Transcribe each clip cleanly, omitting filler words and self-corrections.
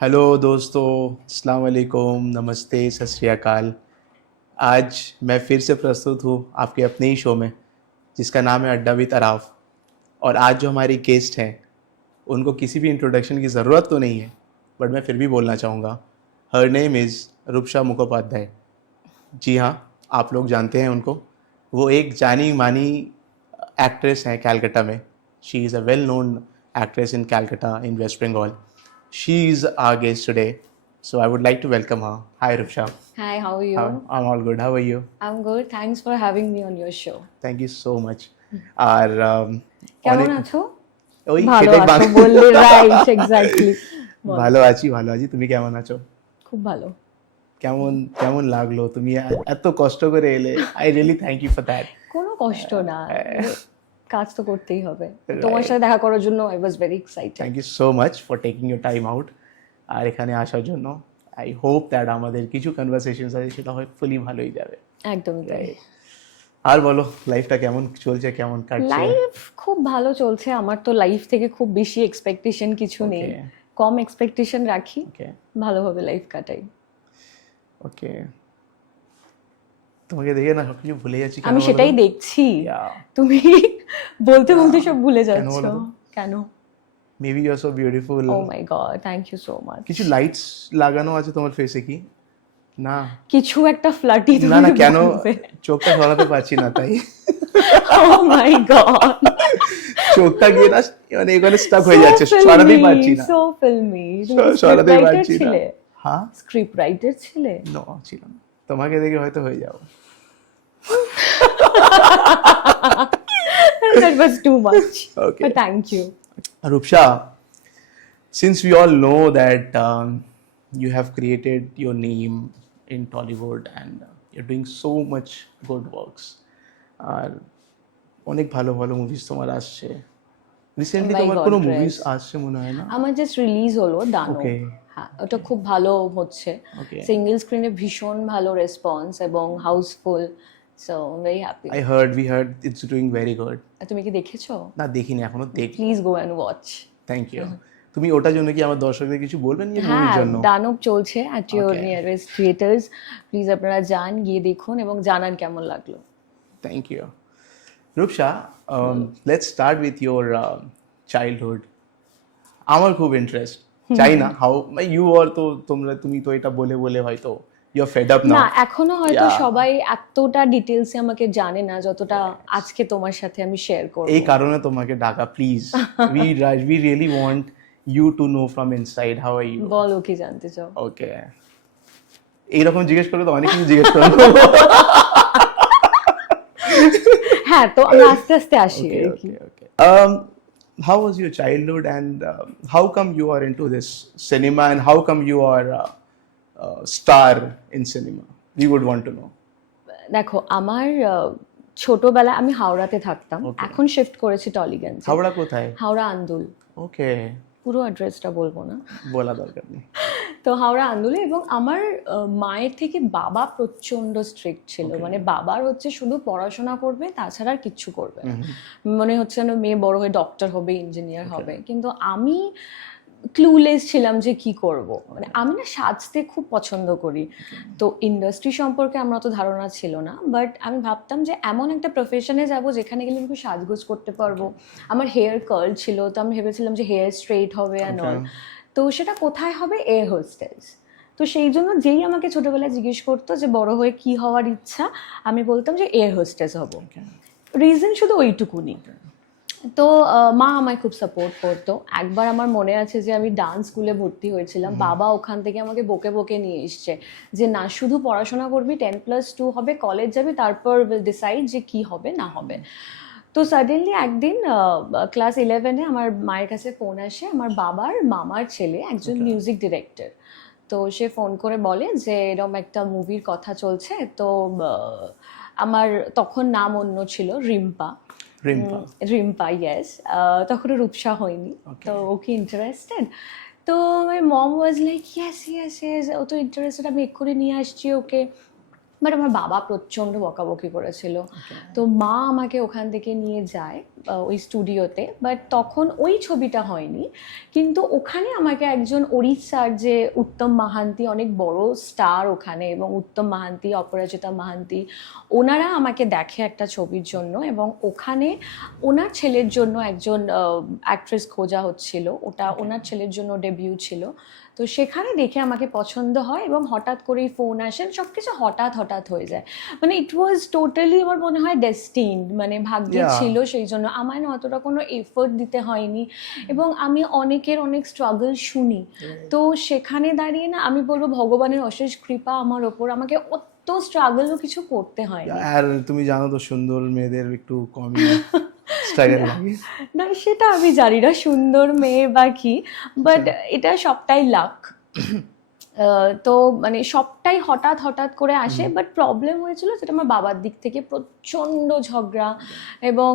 Hello दोस्तों, अस्सलाम वालेकुम, नमस्ते, सत श्री अकाल। आज मैं फिर से प्रस्तुत हूँ आपके अपने ही शो में जिसका नाम है अड्डा विद अराफ। और आज जो हमारी गेस्ट हैं उनको किसी भी इंट्रोडक्शन की ज़रूरत तो नहीं है, बट मैं फिर भी बोलना चाहूँगा। Her name is Rupsha Mukhopadhyay. जी हाँ, आप लोग जानते हैं उनको। वो एक जानी मानी एक्ट्रेस हैं कैलकाटा में। She is a well known actress in Calcutta in West Bengal. She is our guest today, so I would like to welcome her. Hi, Rupsha. Hi, how are you? I'm all good. How are you? I'm good. Thanks for having me on your show. Thank you so much. আর কেমন অনেক আছো? ওই ভালো সেটাই আছো বললে right exactly. ভালো আছি। তুমি কেমন আছো? খুব ভালো। কেমন কেমন লাগলো তুমি এত কষ্ট করে এলে? I really thank you for that. কোনো কষ্ট না, কাজ তো করতেই হবে। তোমার সাথে দেখা করার জন্য I was very excited. Thank you so much for taking your time out আর এখানে আসার জন্য। আই হোপ দ্যাট আমাদের কিছু কনভারসেশনস আছে সেটা হopefully ভালোই যাবে। একদমই তাই। আর বলো, লাইফটা কেমন চলছে, কেমন কাটছে? লাইফ খুব ভালো চলছে। আমার তো লাইফ থেকে খুব বেশি এক্সপেকটেশন কিছু নেই, কম এক্সপেকটেশন রাখি, ভালোভাবে লাইফ কাটাই। ওকে, তোমাকে দেখে না সবকিছু ভুলে যাচ্ছি। আমি সেটাই দেখছি, তুমি বলতে বলতে সব ভুলে যাচ্ছ কেন? Maybe you are so beautiful. Oh my God, thank you so much. কিছু লাইটস লাগানো আছে তোমার ফেসে কি? না কিছু একটা ফ্লাটি। না না, কেন চোখটা সরাতে পারছি না তাই। ও মাই গড, চোখটা গিয়ে না মানে এখানে স্টাক হয়ে যাচ্ছে, সরাতেই পারছি না। সো ফিল্মি। সরাতেই পারছি না। হ্যাঁ, স্ক্রিপ্ট রাইটার ছিলে? নো, ছিল না। তোমাকে দেখে হয়তো হয়ে যাও। That was too much. Okay. But thank you. Rupsha, since we all know that you have created your name in Tollywood and you're doing so much good works, আর অনেক ভালো ভালো মুভিজ তোমার আসছে। রিসেন্টলি তোমার কোনো মুভিজ আসছে মনে হয় না? আমার জাস্ট রিলিজ হলো দানব। হ্যাঁ, ওটা খুব ভালো হচ্ছে। সিঙ্গেল স্ক্রিনে ভীষণ ভালো রেসপন্স এবং houseful. So very happy. we heard it's doing very good. তুমি কি দেখেছো? না, দেখিনি এখনো। Please go and watch. Thank you. তুমি ওটার জন্য কি আমার দর্শকদের কিছু বলবেন এই মুভির জন্য? দানব চলছে at your nearest theaters. Please আপনারা যান, গিয়ে দেখুন এবং জানান কেমন লাগলো। Thank you. Rupsa, let's start with your childhood. আমার খুব ইন্টারেস্ট, চাই না হাউ ইউ আর, তো তুমি তো এটা বলে বলে হয়তো you are fed up now. না, এখনো হয়তো সবাই এতটা ডিটেইলসে আমাকে জানে না যতটা আজকে তোমার সাথে আমি শেয়ার করব। এই কারণে তোমাকে ডাকা। Please, we really want you to know from inside how are you. বলো কি জানতে চাও? ওকে, এইরকম জিজ্ঞেস করলে তো অনেক কিছু জিজ্ঞেস করবো। হ্যাঁ, তো আমরা আস্তে আস্তে আসি। How was your childhood and how come you are into this cinema and how come you are star in cinema? We would want to know. দেখো, আমার ছোটবেলায় আমি হাওড়াতে থাকতাম, এখন শিফট করেছি টলিগঞ্জে। হাওড়া কোথায়? হাওড়া আন্দুল। ওকে, পুরো অ্যাড্রেসটা বলবো না, বলা দরকার নেই। তো হাওড়া আন্দুলে। এবং আমার মায়ের থেকে বাবা প্রচন্ড স্ট্রিক্ট ছিল। মানে বাবার হচ্ছে শুধু পড়াশোনা করবে, তাছাড়া আর কিচ্ছু করবে না। মনে হচ্ছে না মেয়ে বড় হয়ে ডক্টর হবে, ইঞ্জিনিয়ার হবে। কিন্তু আমি ক্লুলেস ছিলাম যে কি করব। মানে আমি না সাজতে খুব পছন্দ করি, তো ইন্ডাস্ট্রি সম্পর্কে আমার অত ধারণা ছিল না। বাট আমি ভাবতাম যে এমন একটা প্রফেশনে যাব যেখানে গেলে আমি সাজগোজ করতে পারবো। আমার হেয়ার কার্ল ছিল, তো আমি ভেবেছিলাম যে হেয়ার স্ট্রেট হবে অ্যান্ড অল। তো সেটা কোথায় হবে? Air hostess. তো সেই জন্য যেই আমাকে ছোটবেলায় জিজ্ঞেস করতো যে বড় হয়ে কি হওয়ার ইচ্ছা, আমি বলতাম যে এয়ার হোস্টেস হব। রিজন শুধু ওইটুকুনি। তো মা আমায় খুব সাপোর্ট করতো। একবার আমার মনে আছে যে আমি ডান্স স্কুলে ভর্তি হয়েছিলাম, বাবা ওখান থেকে আমাকে বকে বকে নিয়ে এসছে যে না, শুধু পড়াশোনা করবি, 10+2 হবে, কলেজ যাবি, তারপর উইল ডিসাইড যে কি হবে না হবে। তো সাডেনলি একদিন ক্লাস 11-এ আমার মায়ের কাছে ফোন আসে। আমার বাবার মামার ছেলে একজন মিউজিক ডিরেক্টর। তো সে ফোন করে বলে যে এরকম একটা মুভির কথা চলছে। তো আমার তখন নাম অন্য ছিল, রিম্পা, ইয়েস। তখনও রূপসা হয়নি। তো ওকে ইন্টারেস্টেড। তো my mom was like yes yes yes, ও তো ইন্টারেস্টেড, আমি এক্ষুনি নিয়ে আসছি ওকে। বাট আমার বাবা প্রচণ্ড বকাবকি করেছিল। তো মা আমাকে ওখান থেকে নিয়ে যায় ওই স্টুডিওতে, বাট তখন ওই ছবিটা হয়নি। কিন্তু ওখানে আমাকে একজন ওড়িশার যে উত্তম মাহান্তি, অনেক বড় স্টার ওখানে, এবং উত্তম মাহান্তি, অপরাজিতা মাহান্তি, ওনারা আমাকে দেখে একটা ছবির জন্য, এবং ওখানে ওনার ছেলের জন্য একজন অ্যাক্ট্রেস খোঁজা হচ্ছিল, ওটা ওনার ছেলের জন্য ডেবিউ ছিল। তো সেখানে দেখে আমাকে পছন্দ হয় এবং হঠাৎ করেই ফোন আসেন, সব কিছু হঠাৎ হঠাৎ হয়ে যায়। মানে ইট ওয়াজ টোটালি আমার মনে হয় ডেস্টিনড, মানে ভাগ্যে Yeah. ছিল। সেই জন্য আমার না অতটা কোনো এফোর্ট দিতে হয়নি, এবং আমি অনেকের অনেক স্ট্রাগল শুনি। তো সেখানে দাঁড়িয়ে না আমি বলবো ভগবানের অশেষ কৃপা আমার ওপর, আমাকে অত স্ট্রাগলও কিছু করতে হয়নি। আর তুমি জানো তো সুন্দর মেয়েদের একটু কমই স্ট্রাগল লাগে। না সেটা আমি জানি না সুন্দর মেয়ে বা কি, বাট এটা সবটাই লাক। তো মানে সবটাই হঠাৎ হঠাৎ করে আসে। বাট প্রবলেম হয়েছিল যেটা আমার বাবার দিক থেকে প্রচণ্ড ঝগড়া, এবং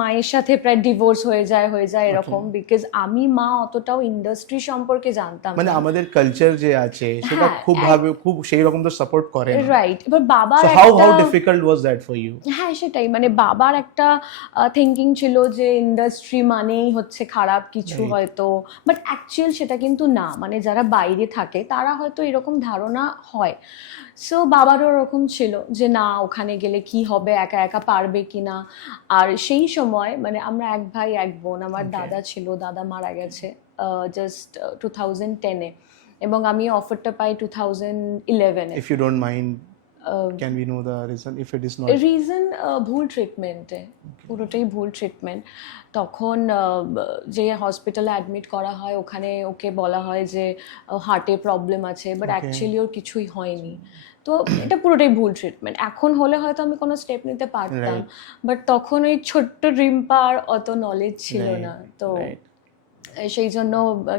মায়ের সাথে প্রায় ডিভোর্স হয়ে যায় এরকম, বিকজ আমি মা অতটাও ইন্ডাস্ট্রি সম্পর্কে জানতাম মানে না। আমাদের কালচার যে আছে সেটা হ্যাঁ, খুব ভাবে খুব সেই রকম তো সাপোর্ট করে না। রাইট। এবার বাবার সো হাউ একটা, difficult was that for you? হ্যাঁ সেটাই, মানে বাবার একটা থিঙ্কিং ছিল যে ইন্ডাস্ট্রি মানেই হচ্ছে খারাপ কিছু হয়তো, বাট অ্যাকচুয়াল সেটা কিন্তু না। মানে যারা বাইরে থাকে তারা হয়তো এরকম ধারণা হয়। সো বাবারও ওরকম ছিল যে না ওখানে গেলে কি হবে, একা একা পারবে কিনা। আর সেই সময় মানে আমরা এক ভাই এক বোন, আমার দাদা ছিল, দাদা মারা গেছে জাস্ট 2010-এ, এবং আমি অফারটা পাই 2011-এ। If you don't mind can we know the reason if it is not? Reason ভুল ট্রিটমেন্টে, পুরোটাই ভুল ট্রিটমেন্ট। তখন যে হসপিটালে অ্যাডমিট করা হয় ওখানে ওকে বলা হয় যে হার্টে প্রবলেম আছে, বাট অ্যাকচুয়ালি ওর কিছুই হয়নি। তো এটা পুরোটাই ভুল ট্রিটমেন্ট। এখন হলে হয়তো আমি কোনো স্টেপ নিতে পারতাম, বাট তখন ওই ছোট্ট রিম্পার অত নলেজ ছিল না, তো সেই জন্য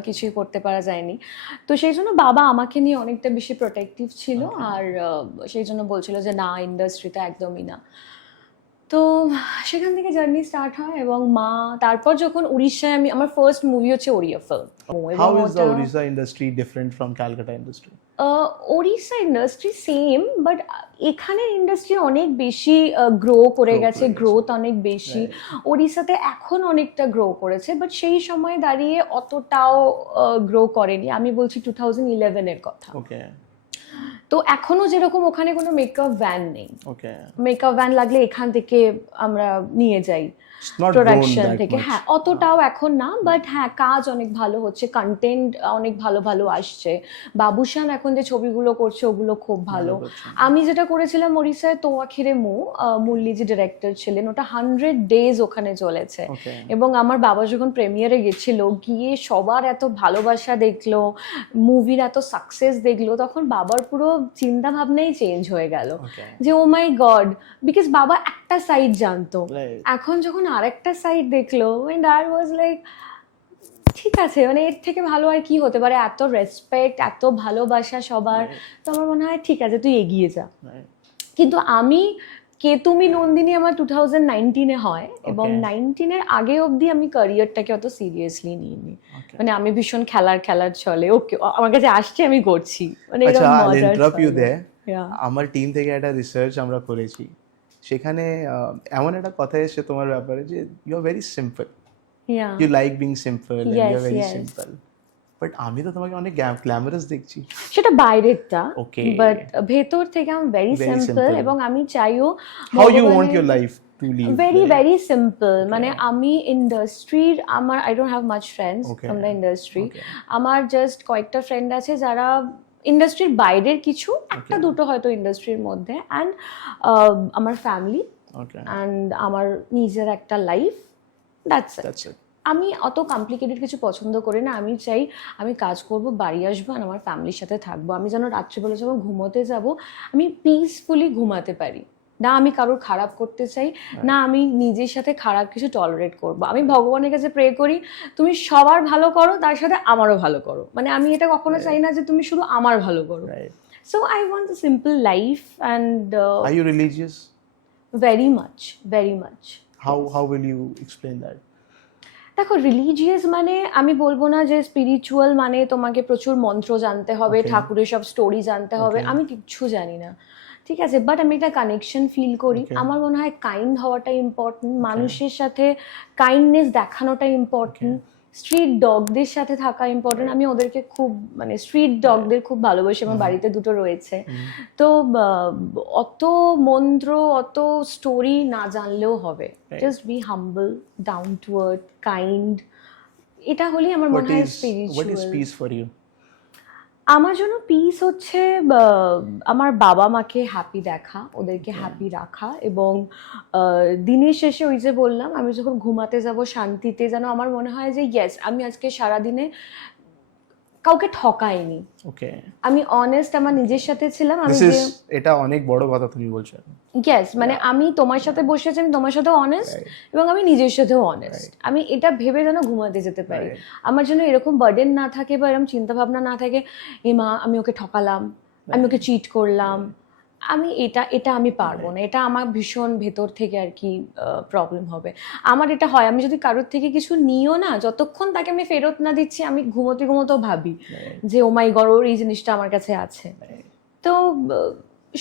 কিছুই করতে পারা যায়নি। তো সেই জন্য বাবা আমাকে নিয়ে অনেকটা বেশি প্রোটেক্টিভ ছিল, আর সেই জন্য বলছিল যে না ইন্ডাস্ট্রিতে একদমই না। তো সেখান থেকে জার্নি স্টার্ট হয়, এবং মা তারপর যখন উড়িষ্যায় আমি, আমার ফার্স্ট মুভি হচ্ছে Odia film. How is the Odisha industry different from Calcutta industry? Odisha industry same, but এখানের ইন্ডাস্ট্রি অনেক বেশি গ্রো করে গেছে, গ্রোথ অনেক বেশি। ওড়িশাতে এখন অনেকটা গ্রো করেছে, বাট সেই সময় দাঁড়িয়ে অতটাও গ্রো করেনি। আমি বলছি 2011-এর কথা। ওকে। তো এখনো যেরকম ওখানে কোনো মেকআপ ভ্যান নেই, ওকে। মেকআপ ভ্যান লাগলে এখান থেকে আমরা নিয়ে যাই প্রোডাকশন থেকে। হ্যাঁ অতটাও এখন না, বাট হ্যাঁ কাজ অনেক ভালো হচ্ছে, কন্টেন্ট অনেক ভালো ভালো আসছে। বাবুশান এখন যে ছবিগুলো করছে ওগুলো খুব ভালো। আমি যেটা করেছিলাম ওড়িশায়, তো আখিরে মুরলি যে ডিরেক্টর ছিলেন, ওটা 100 days ওখানে চলেছে। এবং আমার বাবা যখন প্রেমিয়ারে গেছিল, গিয়ে সবার এত ভালোবাসা দেখলো, মুভির এত সাকসেস দেখলো, তখন বাবার পুরো চিন্তা ভাবনাই চেঞ্জ হয়ে গেল যে ও মাই গড, বিকজ বাবা একটা সাইড জানতো, এখন যখন আরেকটা সাইড দেখলো, এন্ড আই ওয়াজ লাইক ঠিক আছে, মানে এর থেকে ভালো আর কি হতে পারে, এত রেসপেক্ট, এত ভালোবাসা সবার। তো আমার মনে হয় ঠিক আছে তুই এগিয়ে যা। কিন্তু আমি কে তুমি নন্দিনী আমার 2019-এ হয়, এবং 19-এর আগে অবধি আমি ক্যারিয়ারটাকে অত সিরিয়াসলি নিইনি। মানে আমি ভীষণ খেলার চলে, ওকে আমার কাছে আসছে আমি করছি, মানে আচ্ছা এরকম আই মজার ইন্টারাপ্ট ইউ চলে। দেয়ার। আমার টিম থেকে একটা রিসার্চ আমরা করেছি, সেখানে এমন একটা কথা এসেছে তোমার ব্যাপারে যে you are very simple, you like being simple, you are very simple. But আমি তো তোমাকে অনেক গ্ল্যামারাস দেখছি। সেটা বাইরেরটা, Okay. বাট ভেতর থেকে আমি ভেরি Very সিম্পল, simple. এবং আমি চাইও how you want your life to live? Very simple. মানে আমি ইন্ডাস্ট্রির, আমার I don't have much friends from the industry. আমার জাস্ট কয়েকটা ফ্রেন্ড আছে যারা ইন্ডাস্ট্রির বাইরের কিছু, একটা দুটো হয়তো ইন্ডাস্ট্রির মধ্যে, অ্যান্ড আমার ফ্যামিলি, অ্যান্ড আমার নিজের একটা লাইফ, দ্যাটস ইট। আমি অত কমপ্লিকেটেড কিছু পছন্দ করি না। আমি চাই আমি কাজ করব, বাড়ি আসবো, আর আমার ফ্যামিলির সাথে থাকবো। আমি যেন রাত্রিবেলা যখন ঘুমোতে যাব আমি পিসফুলি ঘুমাতে পারি, না আমি কারোর খারাপ করতে চাই, না আমি নিজের সাথে খারাপ কিছু টলারেট করব। আমি ভগবানের কাছে প্রে করি তুমি সবার ভালো করো, তার সাথে আমারও ভালো করো। মানে আমি এটা কখনো চাই না যে তুমি শুধু আমার ভালো করো। So I want a simple life. And are you religious? Very much, very much. How will you explain that? দেখো রিলিজিয়াস মানে আমি বলবো না যে স্পিরিচুয়াল মানে তোমাকে প্রচুর মন্ত্র জানতে হবে, Okay. ঠাকুরের সব স্টোরি জানতে হবে, Okay. আমি কিচ্ছু জানি না, ঠিক আছে, বাট আমি একটা কানেকশন ফিল করি। Okay. আমার মনে হয় কাইন্ড হওয়াটা ইম্পর্টেন্ট, মানুষের সাথে কাইন্ডনেস দেখানোটা ইম্পর্টেন্ট, স্ট্রিট ডগদের সাথে থাকা ইম্পর্টেন্ট। আমি ওদেরকে খুব মানে স্ট্রিট ডগদের খুব ভালোবাসি, আমার বাড়িতে দুটো রয়েছে। তো অত মন্ত্র অত স্টোরি না জানলেও হবে, just be humble, down to earth, kind, এটা হলেই আমার মনে হয় What is spiritual. peace for you? আমার জন্য পিস হচ্ছে আমার বাবা মাকে হ্যাপি দেখা, ওদেরকে হ্যাপি রাখা, এবং দিনের শেষে ওই যে বললাম আমি যখন ঘুমাতে যাব শান্তিতে, যেন আমার মনে হয় যে ইয়েস আমি আজকে সারাদিনে কাউকে ঠকাইনি, Okay. আমি অনেস্ট আমার নিজের সাথে ছিলাম, আমি This যে is এটা অনেক বড় কথা তুমি বলছো। ইয়েস মানে আমি তোমার সাথে বসেছি, আমি তোমার সাথেও অনেস্ট এবং আমি নিজের সাথেও অনেস্ট, আমি এটা ভেবে যেন ঘুমাতে যেতে পারি, আমার জন্য এরকম বার্ডেন না থাকে বা এরকম চিন্তা ভাবনা না থাকে এ মা আমি ওকে ঠকালাম, আমি ওকে চিট করলাম, আমি এটা আমি পারবো না, এটা আমার ভীষণ ভেতর থেকে আর কি প্রবলেম হবে। আমার এটা হয় আমি যদি কারোর থেকে কিছু নিও না, যতক্ষণ তাকে আমি ফেরত না দিচ্ছি আমি ঘুমোতেও ভাবি যে ও মাই গড ওর এই জিনিসটা আমার কাছে আছে। তো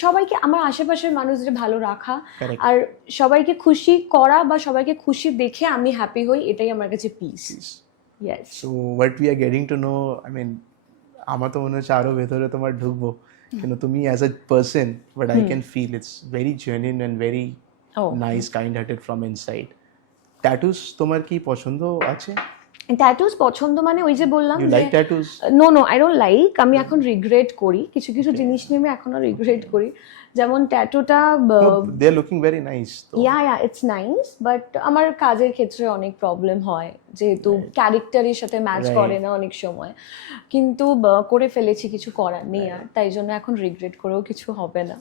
সবাইকে আমার আশেপাশের মানুষদের ভালো রাখা Correct. আর সবাইকে খুশি করা বা সবাইকে খুশি দেখে আমি হ্যাপি হই, এটাই আমার কাছে piece. Yes. So what we are getting to know, I mean, আমার তো মনে হচ্ছে আরো ভেতরে তোমার ঢুকবো, কিন্তু তুমি as a person, but I can feel it's very genuine and very Oh. Nice, kind hearted from inside. Tattoos তোমার কি পছন্দ আছে? ট্যাটুস পছন্দ মানে ওই যে বললাম ইউ যে like tattoos? No I don't like, আমি এখন রিগ্রেট করি কিছু কিছু জিনিস নিয়ে, আমি এখনো রিগ্রেট করি, যেমন ট্যাটুটা they are looking very nice. Yeah it's nice, but আমার কাজের ক্ষেত্রে অনেক প্রবলেম হয় যেহেতু ক্যারেক্টারের সাথে ম্যাচ Right. করে না অনেক সময়, কিন্তু করে ফেলেছি, কিছু করার নেই আর, তাই জন্য এখন রিগ্রেট করেও কিছু হবে না।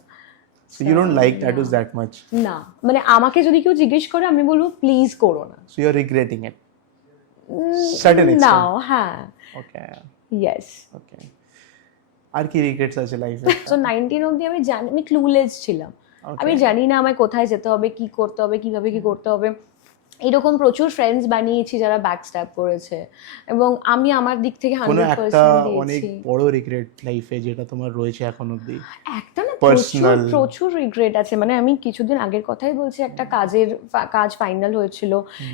So you don't like tattoos that much? না মানে আমাকে যদি কেউ জিজ্ঞেস করে আমি বলবো প্লিজ করো না। So you're regretting it? Certain extent. নাও হ্যাঁ, Okay. ইয়েস। Okay. আর কি রিগ্রেটস আছে লাইফে? সো 19 অবধি আমি জানি, আমি ক্লুলেস ছিলাম, আমি জানি না আমায় কোথায় যেতে হবে, কি করতে হবে, কিভাবে কি করতে হবে, এরকম প্রচুর ফ্রেন্ডস বানিয়েছি যারা ব্যাকস্ট্যাব করেছে, এবং আমি আমার দিক থেকে কোনো একটা 100% অনেক দিয়েছি। বড় রিগ্রেট লাইফে যেটা তোমার রয়েছে এখন অবধি? একটা না Personal. প্রচুর রিগ্রেট আছে, মানে আমি কিছুদিন আগের কথাই বলছি, একটা কাজ ফাইনাল হয়েছিল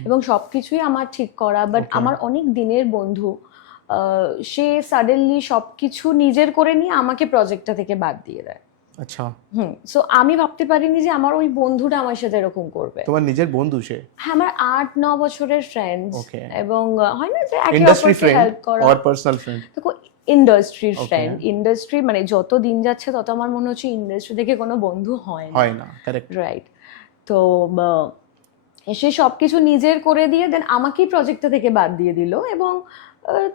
এবং সবকিছুই আমার ঠিক করা, বাট আমার অনেক দিনের বন্ধু সে সাডেনলি সবকিছু নিজের করে নিয়ে আমাকে প্রজেক্টটা থেকে বাদ দিয়ে দেয়। আচ্ছা, সো আমি ভাবতে পারিনি যে আমার ওই বন্ধুটা আমার সাথে এরকম করবে। তোমার নিজের বন্ধু সে? হ্যাঁ, আমার 8-9 বছরের ফ্রেন্ডস, Okay. এবং হয় না যে একে ইন্ডাস্ট্রি অপরকে ফ্রেন্ড হেল্প করা, অর পার্সোনাল ফ্রেন্ড? দেখো ইন্ডাস্ট্রির ফ্রেন্ড, ইন্ডাস্ট্রি মানে যত দিন যাচ্ছে তত আমার মনে হচ্ছে ইন্ডাস্ট্রি থেকে কোনো বন্ধু হয় না, কারেক্ট। রাইট। তো সে সবকিছু নিজের করে দিয়ে দেন আমাকেই প্রজেক্টটা থেকে বাদ দিয়ে দিল, এবং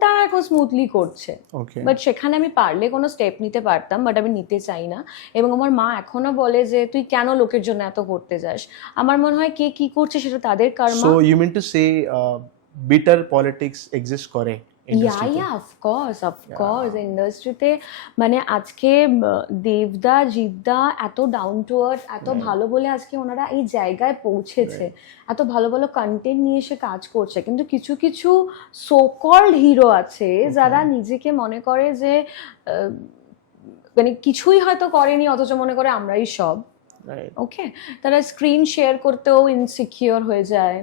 তারা এখন স্মুথলি করছে। ওকে। বাট সেখানে আমি পারলে কোনো স্টেপ নিতে পারতাম, বাট আমি নিতে চাই না, এবং আমার মা এখনো বলে যে তুই কেন লোকের জন্য এত করতে যাস। আমার মনে হয় কে কি করছে সেটা তাদের কর্ম। So you mean to say bitter politics exist করে ইন্ডাস্ট্রিতে? অফকোর্স ইন্ডাস্ট্রিতে, মানে আজকে দেবদা জিদ্দা এত ডাউন টু আর্থ, এত ভালো বলে আজকে ওনারা এই জায়গায় পৌঁছেছে, এত ভালো ভালো কন্টেন্ট নিয়ে এসে কাজ করছে, কিন্তু কিছু কিছু সো কল্ড হিরো আছে যারা নিজেকে মনে করে যে মানে কিছুই হয়তো করেনি, অথচ মনে করে আমরাই সব। ওকে, তারা স্ক্রিন শেয়ার করতেও ইনসিকিউর হয়ে যায়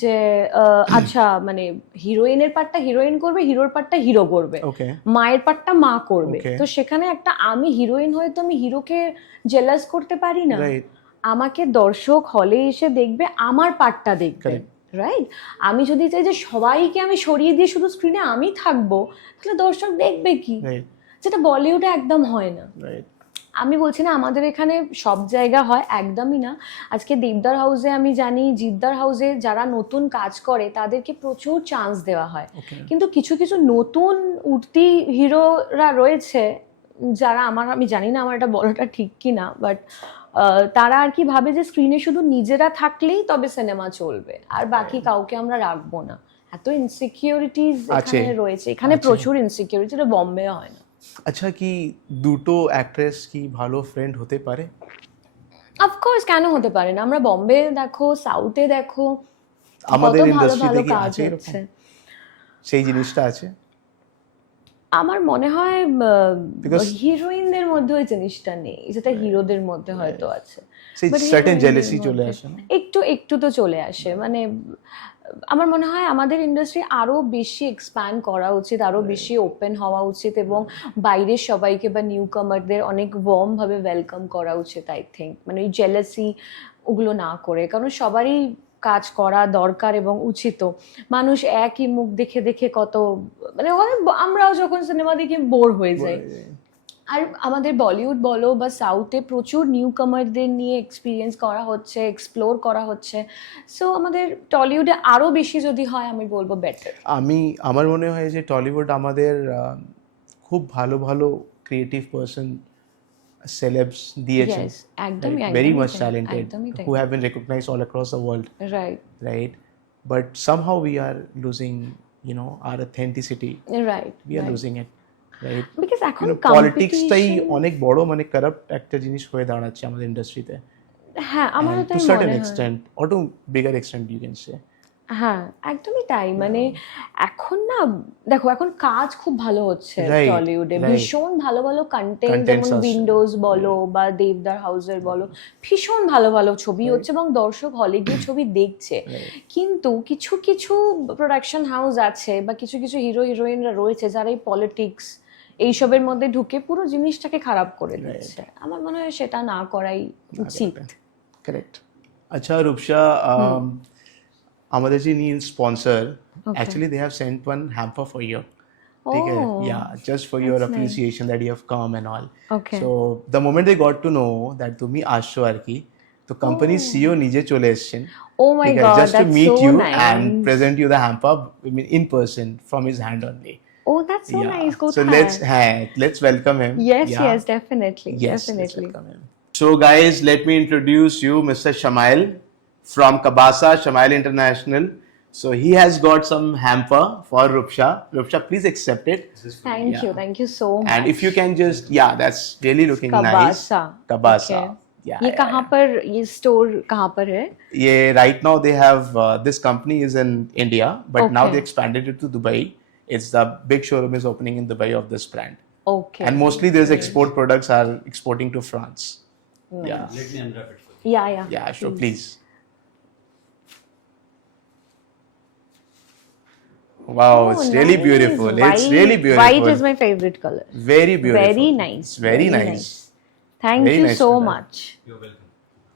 যে আচ্ছা মানে হিরোইনের পার্টটা হিরোইন করবে, হিরোর পার্টটা হিরো করবে, মায়ের পার্টটা মা করবে, তো সেখানে একটা আমি হিরোইন হয়ে তো আমি হিরোকে জেলাস করতে পারি না, আমাকে দর্শক হলে এসে দেখবে, আমার পার্টটা দেখবে, রাইট? আমি যদি চাই যে সবাইকে আমি সরিয়ে দিয়ে শুধু স্ক্রিনে আমি থাকবো, তাহলে দর্শক দেখবে কি? যেটা বলিউডে একদম হয় না। আমি বলছি না আমাদের এখানে সব জায়গা হয়, একদমই না। আজকে দেবদার হাউসে আমি জানি, জিদ্দার হাউসে যারা নতুন কাজ করে তাদেরকে প্রচুর চান্স দেওয়া হয়, কিন্তু কিছু কিছু নতুন উঠতি হিরোরা রয়েছে যারা আমি জানি না আমার এটা বলাটা ঠিক কি না, বাট তারা আর কি ভাবে যে স্ক্রিনে শুধু নিজেরা থাকলেই তবে সিনেমা চলবে, আর বাকি কাউকে আমরা রাখবো না। এত ইনসিকিউরিটিজ এখানে রয়েছে, এখানে প্রচুর ইনসিকিউরিটি, এটা বম্বে হয় না। আচ্ছা, কি দুটো অ্যাক্ট্রেস কি ভালো ফ্রেন্ড হতে পারে? অফকোর্স, কেন হতে পারে না? আমরা বম্বে দেখো, সাউথে দেখো, আমাদের কত ভালো ইন্ডাস্ট্রিতে ভালো কি কাজ আছে এরকম হচ্ছে। সেই জিনিসটা আছে? আমার মনে হয় Because হিরোইনদের মধ্যে ওই জিনিসটা নেই, যেটা হিরোদের মধ্যে হয়তো আছে। সেই But সার্টেন heroine জেলেসি দের চলে মধ্যে আসে না? একটু একটু তো চলে আসে, মানে আমার মনে হয় আমাদের ইন্ডাস্ট্রি আরো বেশি এক্সপ্যান্ড করা উচিত, আরো বেশি ওপেন হওয়া উচিত, এবং বাইরের সবাইকে বা নিউ কামারদের অনেক ওয়ার্ম ভাবে ওয়েলকাম করা উচিত। আই থিঙ্ক মানে ওই জেলাসি ওগুলো না করে, কারণ সবারই কাজ করা দরকার এবং উচিত। মানুষ একই মুখ দেখে দেখে কত, মানে আমরাও যখন সিনেমা দেখি বোর হয়ে যাই। আর আমাদের বলিউড বলো বা সাউথে প্রচুর নিউ কামারদের নিয়ে এক্সপিরিয়েন্স করা হচ্ছে, এক্সপ্লোর করা হচ্ছে। সো আমাদের টলিউডে আরো বেশি যদি হয় আমি বলবো বেটার। আমার মনে হয় যে টলিউড আমাদের খুব ভালো ভালো ক্রিয়েটিভ পার্সন সেলেবস দিয়েছেন, ইয়েস, একদমই very একদমই much তাই, talented, একদমই তাই। who have been recognized all across the world, right right? But somehow we are losing, our authenticity. Right We are losing it, right? Because এখন পলিটিক্সটাই কম্পিটিশন, অনেক বড় মানে কারাপ্ট একটা জিনিস হয়ে দাঁড়াচ্ছে আমাদের ইন্ডাস্ট্রিতে, হ্যাঁ আমারও টু তাই সার্টেন মনে হয়। Extent or to bigger extent you can say. হ্যাঁ একদমই তাই, মানে এখন না দেখো এখন কাজ খুব ভালো হচ্ছে Right, টলিউডে, right. ভীষণ ভালো ভালো কন্টেন্ট, Contents যেমন আসছে। উইন্ডোজ বলো বা দেবদার হাউসের বলো, ভীষণ ভালো ভালো ছবি হচ্ছে এবং দর্শক হলে গিয়ে ছবি দেখছে। কিন্তু কিছু কিছু প্রোডাকশন হাউস আছে বা কিছু কিছু হিরো হিরোইনরা রয়েছে যারা এই পলিটিক্স এইসবের মধ্যে ঢুকে পুরো জিনিসটাকে খারাপ করে দিচ্ছে। আমার মনে হয় সেটা না করাই উচিত। কারেক্ট। আচ্ছা রূপসা, আমাদের যিনি sponsor, actually they have sent one hamper for you, ঠিক আছে? Yeah, just for your appreciation that you have come and all. Okay. So the moment they got to know that তুমি আসছো আর কি, তো কোম্পানির সিইও নিজে চলে এসেছেন, Oh my ঠিক আছে, God, just to that's meet so you nice. And present you the hamper in person from his hand only. Oh, that's so nice. So কোথায়? let's welcome him. Yes, Yeah. yes, definitely, Yes, let's definitely. welcome him. So guys, let me introduce you Mr. Shamail from Kabasa, Shamail International. So he has got some hamper for Rupsha. Rupsha, please accept it. Thank you so much. And if you can just, that's really looking nice. Kabasa. Kabasa. Okay. Yeah. ये कहाँ पर, ये store कहाँ पर है? Yeah, right now they have, this company is in India, but now Okay. they expanded it to Dubai. It's the big showroom is opening in Dubai of this brand. Okay. And mostly there's export products are exporting to France. Yeah. Let me unwrap it for you. Yeah. Yeah, sure, please. Wow, Oh, it's really nice. beautiful. It's White- really beautiful. White is my favorite color. Very beautiful. Very nice. It's very nice. Thank Very you nice so color. much. You're welcome.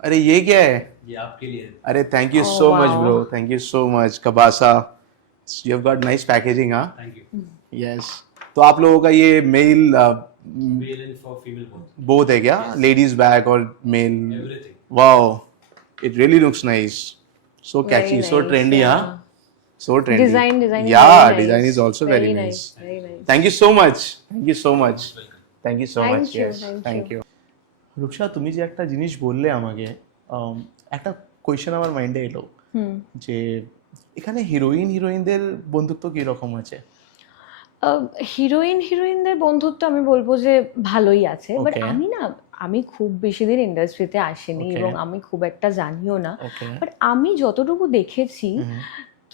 अरे ये क्या है? ये आपके लिए है। अरे thank you Oh, so much, wow. bro. Thank you so much, Kabasa. You've got nice packaging, huh? Thank you. Yes. तो आप लोगों का ये mail Male and for female both. both है क्या? Ladies bag और mail? Everything. Wow, it really looks nice. So catchy, Very so nice, trendy, yeah. huh? So trendy. Design is Yeah, very nice. design is also very nice. Very nice. Thank you so much. Thank you so much. Welcome. Thank you so Thank much. you, Yes, thank thank you. Rupsa, তুমি যে একটা জিনিস বললে আমাকে, একটা question আমার মাইন্ডে এলো যে এখানে হিরোইনদের বন্ধুত্ব কি রকম আছে? হিরোইনদের বন্ধুত্ব আমি বলবো যে ভালোই আছে, বাট Okay. আমি খুব বেশি দিন ইন্ডাস্ট্রিতে আসিনি Okay. এবং আমি খুব একটা জানিও না, ওকে, বাট আমি যতটুকু দেখেছি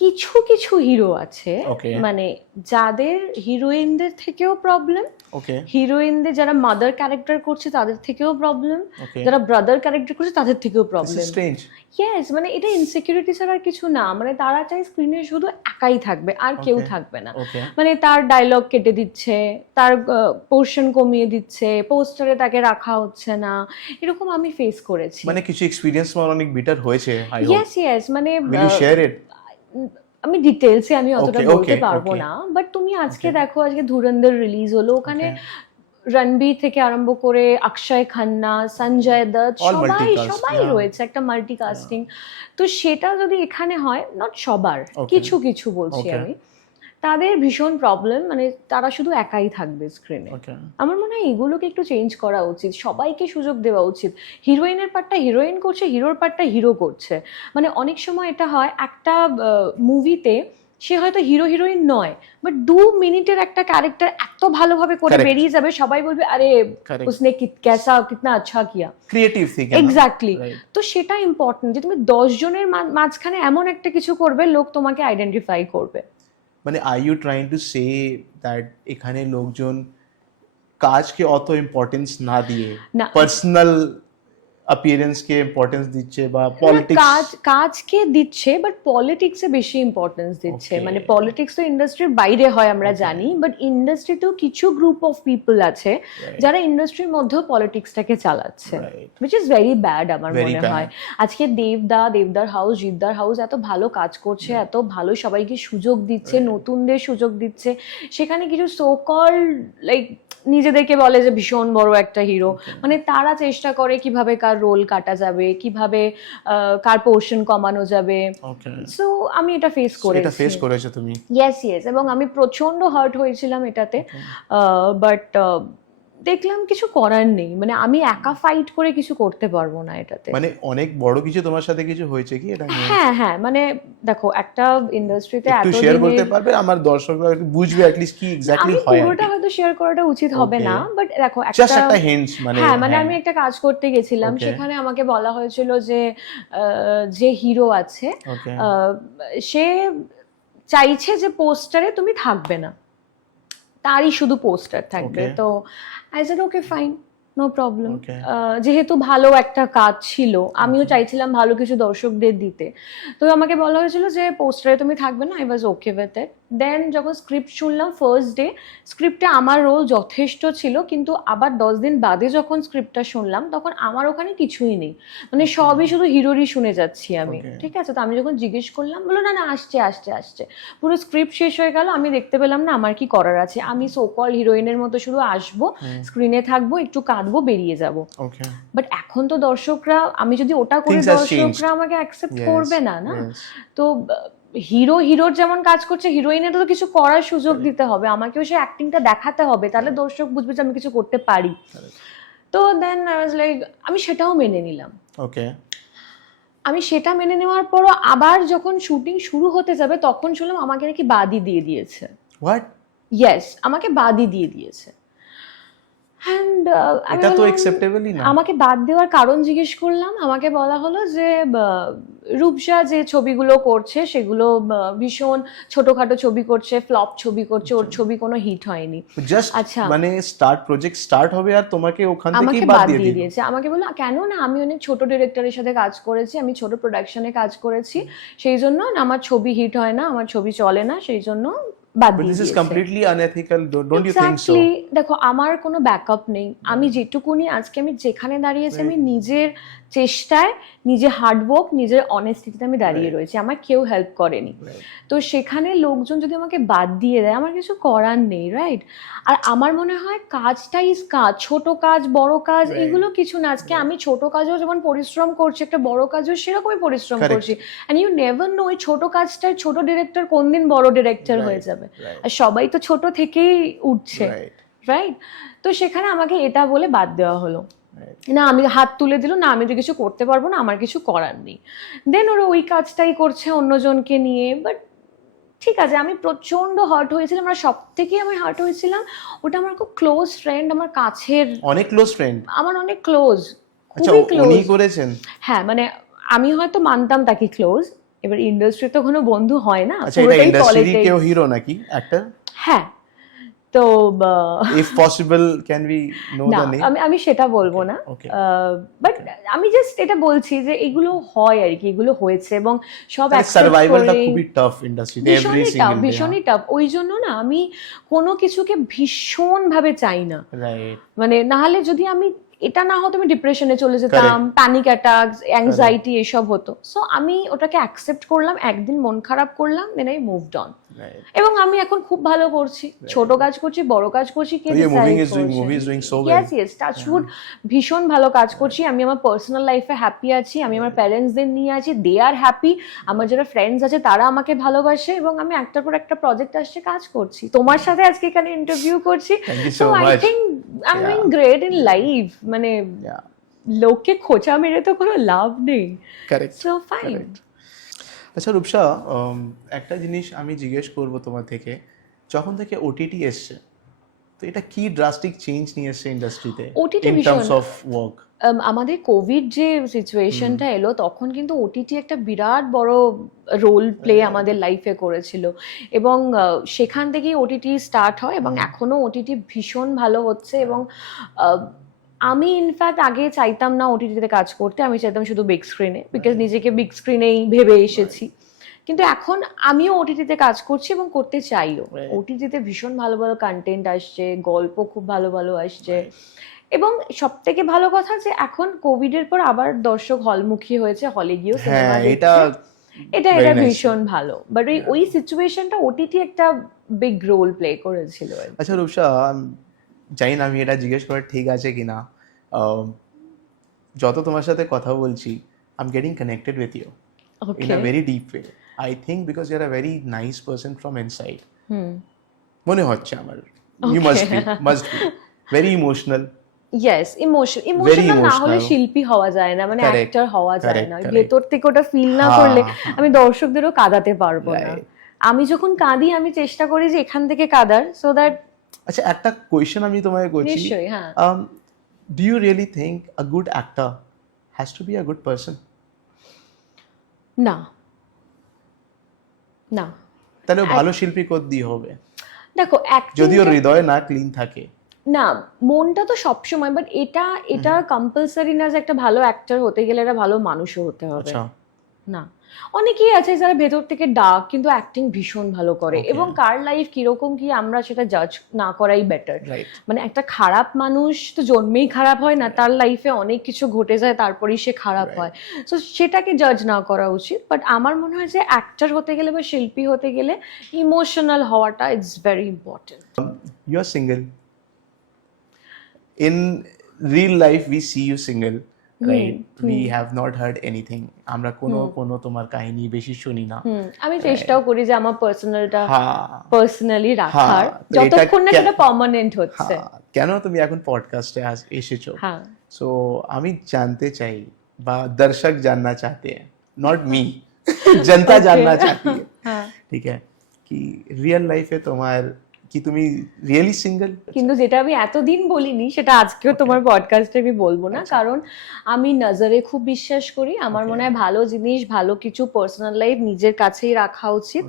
কিছু কিছু হিরো আছে Okay. মানে যাদের হিরোইনদের থেকেও প্রবলেম, ওকে, হিরোইনদের যারা মাদার ক্যারেক্টার করছে তাদের থেকেও প্রবলেম, ওকে। যারা ব্রাদার ক্যারেক্টার করছে তাদের থেকেও this problem. Is strange. Yes, মানে এটা ইনসিকিউরিটি ছাড়া আর কিছু না, মানে তারা চাই স্ক্রিনে শুধু একাই থাকবে আর কেউ Okay. থাকবে না। ওকে, মানে তার ডায়লগ কেটে দিচ্ছে, তার পোর্শন কমিয়ে দিচ্ছে, পোস্টারে তাকে রাখা হচ্ছে না, এরকম আমি ফেস করেছি। মানে কিছু এক্সপেরিয়েন্স আমার অনেক বিটার হয়েছে। আই হোপ ইয়েস মানে উইল ইউ শেয়ার ইট? আমি ডিটেলসে আমি অতটা Okay, বলতে okay, পারবো okay. না, বাট তুমি আজকে দেখো, আজকে ধুরন্ধর রিলিজ হলো, ওখানে রণবীর থেকে আরম্ভ করে অক্ষয় খান্না, সঞ্জয় দত্ত, All সবাই multicast, সবাই yeah. রয়েছে, একটা মাল্টিকাস্টিং। তো সেটা যদি এখানে হয়, নট সবার, Okay. কিছু কিছু বলছি Okay. আমি, তাদের ভীষণ প্রবলেম, মানে তারা শুধু একাই থাকবে স্ক্রিনে। ওকে, আমার মনে হয় এগুলোকে একটু চেঞ্জ করা উচিত, সবাইকে সুযোগ দেওয়া উচিত। হিরোইনের পার্টটা হিরোইন করছে, হিরোর পার্টটা হিরো করছে। মানে অনেক সময় এটা হয় একটা মুভিতে সে হয়তো হিরো হিরোইন নয়, বাট 2 মিনিটের একটা ক্যারেক্টার এত ভালোভাবে করে Correct. বেরিয়ে যাবে, সবাই বলবে আরে Correct. उसने कैसा कितना अच्छा किया। Creative thinking exactly. Right. তো সেটা ইম্পর্টেন্ট যে তুমি 10 জনের মাঝখানে এমন একটা কিছু করবে লোক তোমাকে আইডেন্টিফাই করবে। মানে are you trying to say that এখানে লোকজন কাজকে অত ইম্পর্টেন্স না দিয়ে না। পার্সোনাল অ্যাপিয়ারেন্স কে ইম্পর্টেন্স দিচ্ছে বা কাজ পলিটিক্স কাজকে দিচ্ছে, বাট পলিটিক্সে বেশি ইম্পর্টেন্স দিচ্ছে। Okay. মানে পলিটিক্স তো ইন্ডাস্ট্রির বাইরে হয় আমরা Okay. জানি, বাট ইন্ডাস্ট্রিতেও কিছু গ্রুপ অফ পিপল আছে Right. যারা ইন্ডাস্ট্রির মধ্যেও পলিটিক্সটাকে চালাচ্ছে, Right. Which is very bad আমার Very মনে bad. হয়। আজকে দেবদার হাউস, জিদ্দার হাউস এত ভালো কাজ করছে, এত ভালো সবাইকে সুযোগ দিচ্ছে, নতুনদের সুযোগ দিচ্ছে, সেখানে কিছু সো কল্ড লাইক নিজেদেরকে বলে যে ভীষণ বড় একটা হিরো, মানে তারা চেষ্টা করে কিভাবে কার রোল কাটা যাবে, কিভাবে কার পোর্শন কমানো যাবে। ওকে সো আমি এটা ফেস এটা ফেস করেছি। করেছো তুমি ইয়েস এবং আমি প্রচন্ড হার্ট হয়েছিলাম এটাতে, বাট দেখলাম কিছু করার নেই, মানে আমি একা ফাইট করে কিছু করতে পারবো না এটাতে। মানে অনেক বড় কিছু তোমার সাথে কিছু হয়েছে কি এটা নিয়ে হ্যাঁ মানে দেখো একটা ইন্ডাস্ট্রিতে একটু এত শেয়ার করতে দিনের পারবে আমার দর্শকরা একটু বুঝবে অ্যাট লিস্ট কি এক্স্যাক্টলি আমি হয় পুরোটা হয়তো শেয়ার করাটা উচিত হবে Okay. না, বাট দেখো জাস্ট একটা হিন্টস মানে হ্যাঁ মানে আমি একটা কাজ করতে গেছিলাম, Okay. সেখানে আমাকে বলা হয়েছিল যে যে হিরো আছে ওকে সে চাইছে যে পোস্টারে তুমি থাকবে না, তারই শুধু পোস্টার থাকবে। Okay. তো I said okay fine, no problem. Okay. যেহেতু ভালো একটা কাজ ছিল, আমিও চাইছিলাম ভালো কিছু দর্শকদের দিতে, তো আমাকে বলা হয়েছিল যে পোস্টারে তুমি থাকবে না। I was okay with it. দেন যখন স্ক্রিপ্ট শুনলাম ফার্স্ট ডে, স্ক্রিপ্টে আমার রোল যথেষ্ট ছিল, কিন্তু আবার 10 দিন বাদে যখন স্ক্রিপ্টটা শুনলাম তখন আমার ওখানে কিছুই নেই, মানে সবই শুধু হিরোরই শুনে যাচ্ছি আমি। Okay. ঠিক আছে, তো আমি যখন জিজ্ঞেস করলাম বললো না আসছে, পুরো স্ক্রিপ্ট শেষ হয়ে গেল, আমি দেখতে পেলাম না আমার কি করার আছে, আমি সোকল হিরোইনের মতো শুধু আসবো, স্ক্রিনে থাকবো, একটু কাঁদবো, বেরিয়ে যাব। ওকে বাট এখন তো দর্শকরা, আমি যদি ওটা করে Things has changed. দর্শকরা আমাকে অ্যাকসেপ্ট Yes, করবে না না। yes. তো হিরোর যেমন কাজ করছে, হিরোইনের তো কিছু করার সুযোগ দিতে হবে, আমাকেও সে অ্যাক্টিংটা দেখাতে হবে, তাহলে দর্শক বুঝবে যে আমি কিছু করতে পারি। তো দেন আই ওয়াজ লাইক আমি সেটাও মেনে নিলাম। ওকে আমি সেটা মেনে নেওয়ার পরও আবার যখন শুটিং শুরু হতে যাবে তখন শুনলাম আমাকে নাকি বাদই দিয়ে দিয়েছে। হোয়াট ইয়েস, আমাকে বাদই দিয়ে দিয়েছে। And, এটা তো অ্যাকসেপ্টেবলই না। আমাকে বাদ দেওয়ার কারণ জিজ্ঞেস করলাম, আমাকে বলা হলো যে রূপসা যে ছবিগুলো করছে সেগুলো ভীষণ ছোটখাটো ছবি করছে, ফ্লপ ছবি করছে, ওর ছবি কোনো হিট হয়নি। জাস্ট আচ্ছা। মানে প্রজেক্ট স্টার্ট হবে আর তোমাকে ওখান আমাকে থেকেই বাদ বাদ দিয়ে দিয়ে দিল। দিয়েছে। আমাকে বললো কেন না, আমি অনেক ছোট ডিরেক্টরের সাথে কাজ করেছি, আমি ছোট প্রোডাকশনে কাজ করেছি, সেই জন্য আমার ছবি হিট হয় না, আমার ছবি চলে না, সেই জন্য বাদ But দিয়ে this is দিয়েছে। completely unethical, don't you think so? Exactly. দেখো আমার কোনো ব্যাকআপ নেই, আমি যেটুকুনি আজকে আমি যেখানে দাঁড়িয়েছি আমি নিজের চেষ্টায়, নিজের হার্ডওয়ার্ক, নিজের অনেস্টিতে আমি দাঁড়িয়ে রয়েছি, আমার কেউ হেল্প করেনি। তো সেখানে লোকজন যদি আমাকে বাদ দিয়ে দেয় আমার কিছু করার নেই, রাইট? আর আমার মনে হয় কাজটাই কাজ, ছোট কাজ বড় কাজ এগুলো কিছু না। আজকে আমি ছোট কাজেও যেমন পরিশ্রম করছি, একটা বড় কাজেও সেরকমই পরিশ্রম Correct. করছি। অ্যান্ড ইউ নেভার নো ওই ছোট কাজটার ছোট ডিরেক্টর কোন দিন বড় ডিরেক্টর হয়ে যাবে। right. আর সবাই তো ছোট থেকেই উঠছে, Right. রাইট? তো সেখানে আমাকে এটা বলে বাদ দেওয়া হলো। Right. না আমি হাত তুলে দিল, না আমি তো কিছু করতে পারবো না, আমার কিছু করার নেই। দেন ওরা ওই কাজটাই করছে অন্যজনকে নিয়ে। বাট ঠিক আছে, আমি প্রচন্ড হার্ট হয়েছিলাম, আর সব থেকে আমি হার্ট হয়েছিলাম ওটা আমার খুব ক্লোজ ফ্রেন্ড, আমার কাছের, অনেক ক্লোজ ফ্রেন্ড। আমার অনেক ক্লোজ, আচ্ছা খুবই ক্লোজ। উনি করেছেন? হ্যাঁ মানে আমি হয়তো মানতাম তাকে ক্লোজ, এবার ইন্ডাস্ট্রি তো কোনো বন্ধু হয় না, আচ্ছা এটা পুরোটাই ইন্ডাস্ট্রি politics। কেউ হিরো নাকি অ্যাক্টর? হ্যাঁ তো if possible can we no না দ্য নেম? আমি সেটা বলবো না, Okay. বাট আমি জাস্ট এটা বলছি যে এগুলো হয় আর কি, এগুলো হয়েছে এবং সব সার্ভাইভালটা খুবই টাফ ইন্ডাস্ট্রিতে, এভরি ভীষণই সিঙ্গেল টাফ, ভীষণই টাফ। ওই জন্য না আমি কোনো কিছুকে ভীষণ ভাবে চাই না, রাইট। মানে নাহলে যদি আমি এটা না হতো আমি ডিপ্রেশনে চলে যেতাম, প্যানিক অ্যাটাক, অ্যাংজাইটি এসব হতো। সো আমি ওটাকে অ্যাকসেপ্ট করলাম, একদিন মন খারাপ করলাম, দেন আই মুভড অন। এবং আমি এখন খুব ভালো করছি, ছোট কাজ করছি, বড় কাজ করছি, কে movie is doing so well. Yes touch wood, ভীষণ ভালো কাজ করছি। আমি আমার পার্সোনাল লাইফে হ্যাপি আছি, আমি আমার প্যারেন্টসদের নিয়ে আছি, দে আর হ্যাপি, আমার যারা ফ্রেন্ডস আছে তারা আমাকে ভালোবাসে, এবং আমি একটার পর একটা প্রজেক্ট আসছে কাজ করছি, তোমার সাথে আজকে এখানে ইন্টারভিউ করছি। So I think I am doing great in life. মানে লোককে খোঁচা মেরে তো কোনো লাভ নেই। কারেক্ট। So fine. আচ্ছা রূপসা, একটা জিনিস আমি জিজ্ঞেস করব তোমার থেকে, যখন থেকে ওটিটি এসছে, তো এটা কি ড্রাস্টিক চেঞ্জ নিয়ে এসছে ইন্ডাস্ট্রিতে OTT ইন টার্মস ভীষণ অফ ওয়ার্ক? আমাদের কোভিড যে সিচুয়েশনটা এলো তখন কিন্তু ওটিটি একটা বিরাট বড় রোল প্লে আমাদের লাইফে করেছিল এবং সেখান থেকেই ওটিটি স্টার্ট হয় এবং এখনো ওটিটি ভীষণ ভালো হচ্ছে এবং আমি ইনফ্যাক্ট আগে চাইতাম না ওটিটিতে কাজ করতে, আমি চাইতাম শুধু বিগ স্ক্রিনে, বিকজ নিজেকে বিগ স্ক্রিনেই ভেবে এসেছি। কিন্তু এখন আমিও ওটিটিতে কাজ করছি এবং করতে চাইও। ওটিটিতে ভীষণ ভালো ভালো কন্টেন্ট আসছে, গল্প খুব ভালো ভালো আসছে এবং সব থেকে ভালো কথা যে এখন কোভিডের পর আবার দর্শক হলমুখী হয়েছে, হলে গিয়েও সিনেমা হ্যাঁ, দেখছে। এটা very nice. ভীষণ ভালো, বাট ওই সিচুয়েশনটা ওটিটি একটা বিগ রোল প্লে করেছিল। আচ্ছা রূপসা, জানি না আমি এটা জিজ্ঞেস করা ঠিক আছে কিনা, যত তোমার সাথে কথা বলছি I am getting connected with you in a very deep way. I think because you are a very nice person from inside, মনে হচ্ছে আমার। You must be very emotional. Yes, emotional না হলে শিল্পী হওয়া যায় না, মানে অ্যাক্টর হওয়া যায় না। ভেতর থেকে ওটা ফিল না করলে আমি দর্শকদেরও কাঁদাতে পারবো না। আমি যখন কাঁদি আমি চেষ্টা করি যে এখান থেকে কাঁদার, সো দ্যাট। আচ্ছা, একটা কোয়েশ্চেন আমি তোমাকে করছি। নিশ্চয়ই, হ্যাঁ। Do you really think a good actor has to be a good person? না, না। তাহলে ভালো শিল্পী কোথ দিয়ে হবে? দেখো, যদি ওর হৃদয় না ক্লিন থাকে। না, মনটা তো সবসময়, বাট এটা কম্পালসারি না যে একটা ভালো অ্যাক্টর হতে গেলে একটা ভালো মানুষও হতে হবে। না, অনেকেই আছে যারা ভেতর থেকে ডার্ক কিন্তু অ্যাক্টিং ভীষণ ভালো করে এবং কার লাইফ কিরকম কি আমরা সেটা জাজ না করাই বেটার। মানে একটা খারাপ মানুষ তো জন্মেই খারাপ হয় না, তার লাইফে অনেক কিছু ঘটে যায় তারপরেই সে খারাপ হয়, সো সেটাকে জাজ না করা উচিত। বাট আমার মনে হয় যে অ্যাক্টর হতে গেলে বা শিল্পী হতে গেলে ইমোশনাল হওয়াটা it's very important. You are single, in real life we see you single, right? We have not heard anything, আমরা কোনো তোমার কাহিনী বেশি শুনি না। আমি চেষ্টাও করি যে আমার পার্সোনালটা পার্সোনালি রাখার, যতক্ষণ না সেটা পার্মানেন্ট হচ্ছে। কেন তুমি এখন পডকাস্টে এসেছো, সো আমি জানতে চাই বা দর্শক জাননা চাहते हैं, নট মি, जनता जानना चाहती है, ठीक है, कि रियल लाइफ है তোমার কি তুমি রিয়েলি সিঙ্গেল? কিন্তু যেটা আমি এতদিন বলিনি সেটা আজকেও তোমার পডকাস্টে আমি বলবো না, কারণ আমি নজরে খুব বিশ্বাস করি। আমার মনে হয় ভালো জিনিস, ভালো কিছু পার্সোনাল লাইফ নিজের কাছেই রাখা উচিত,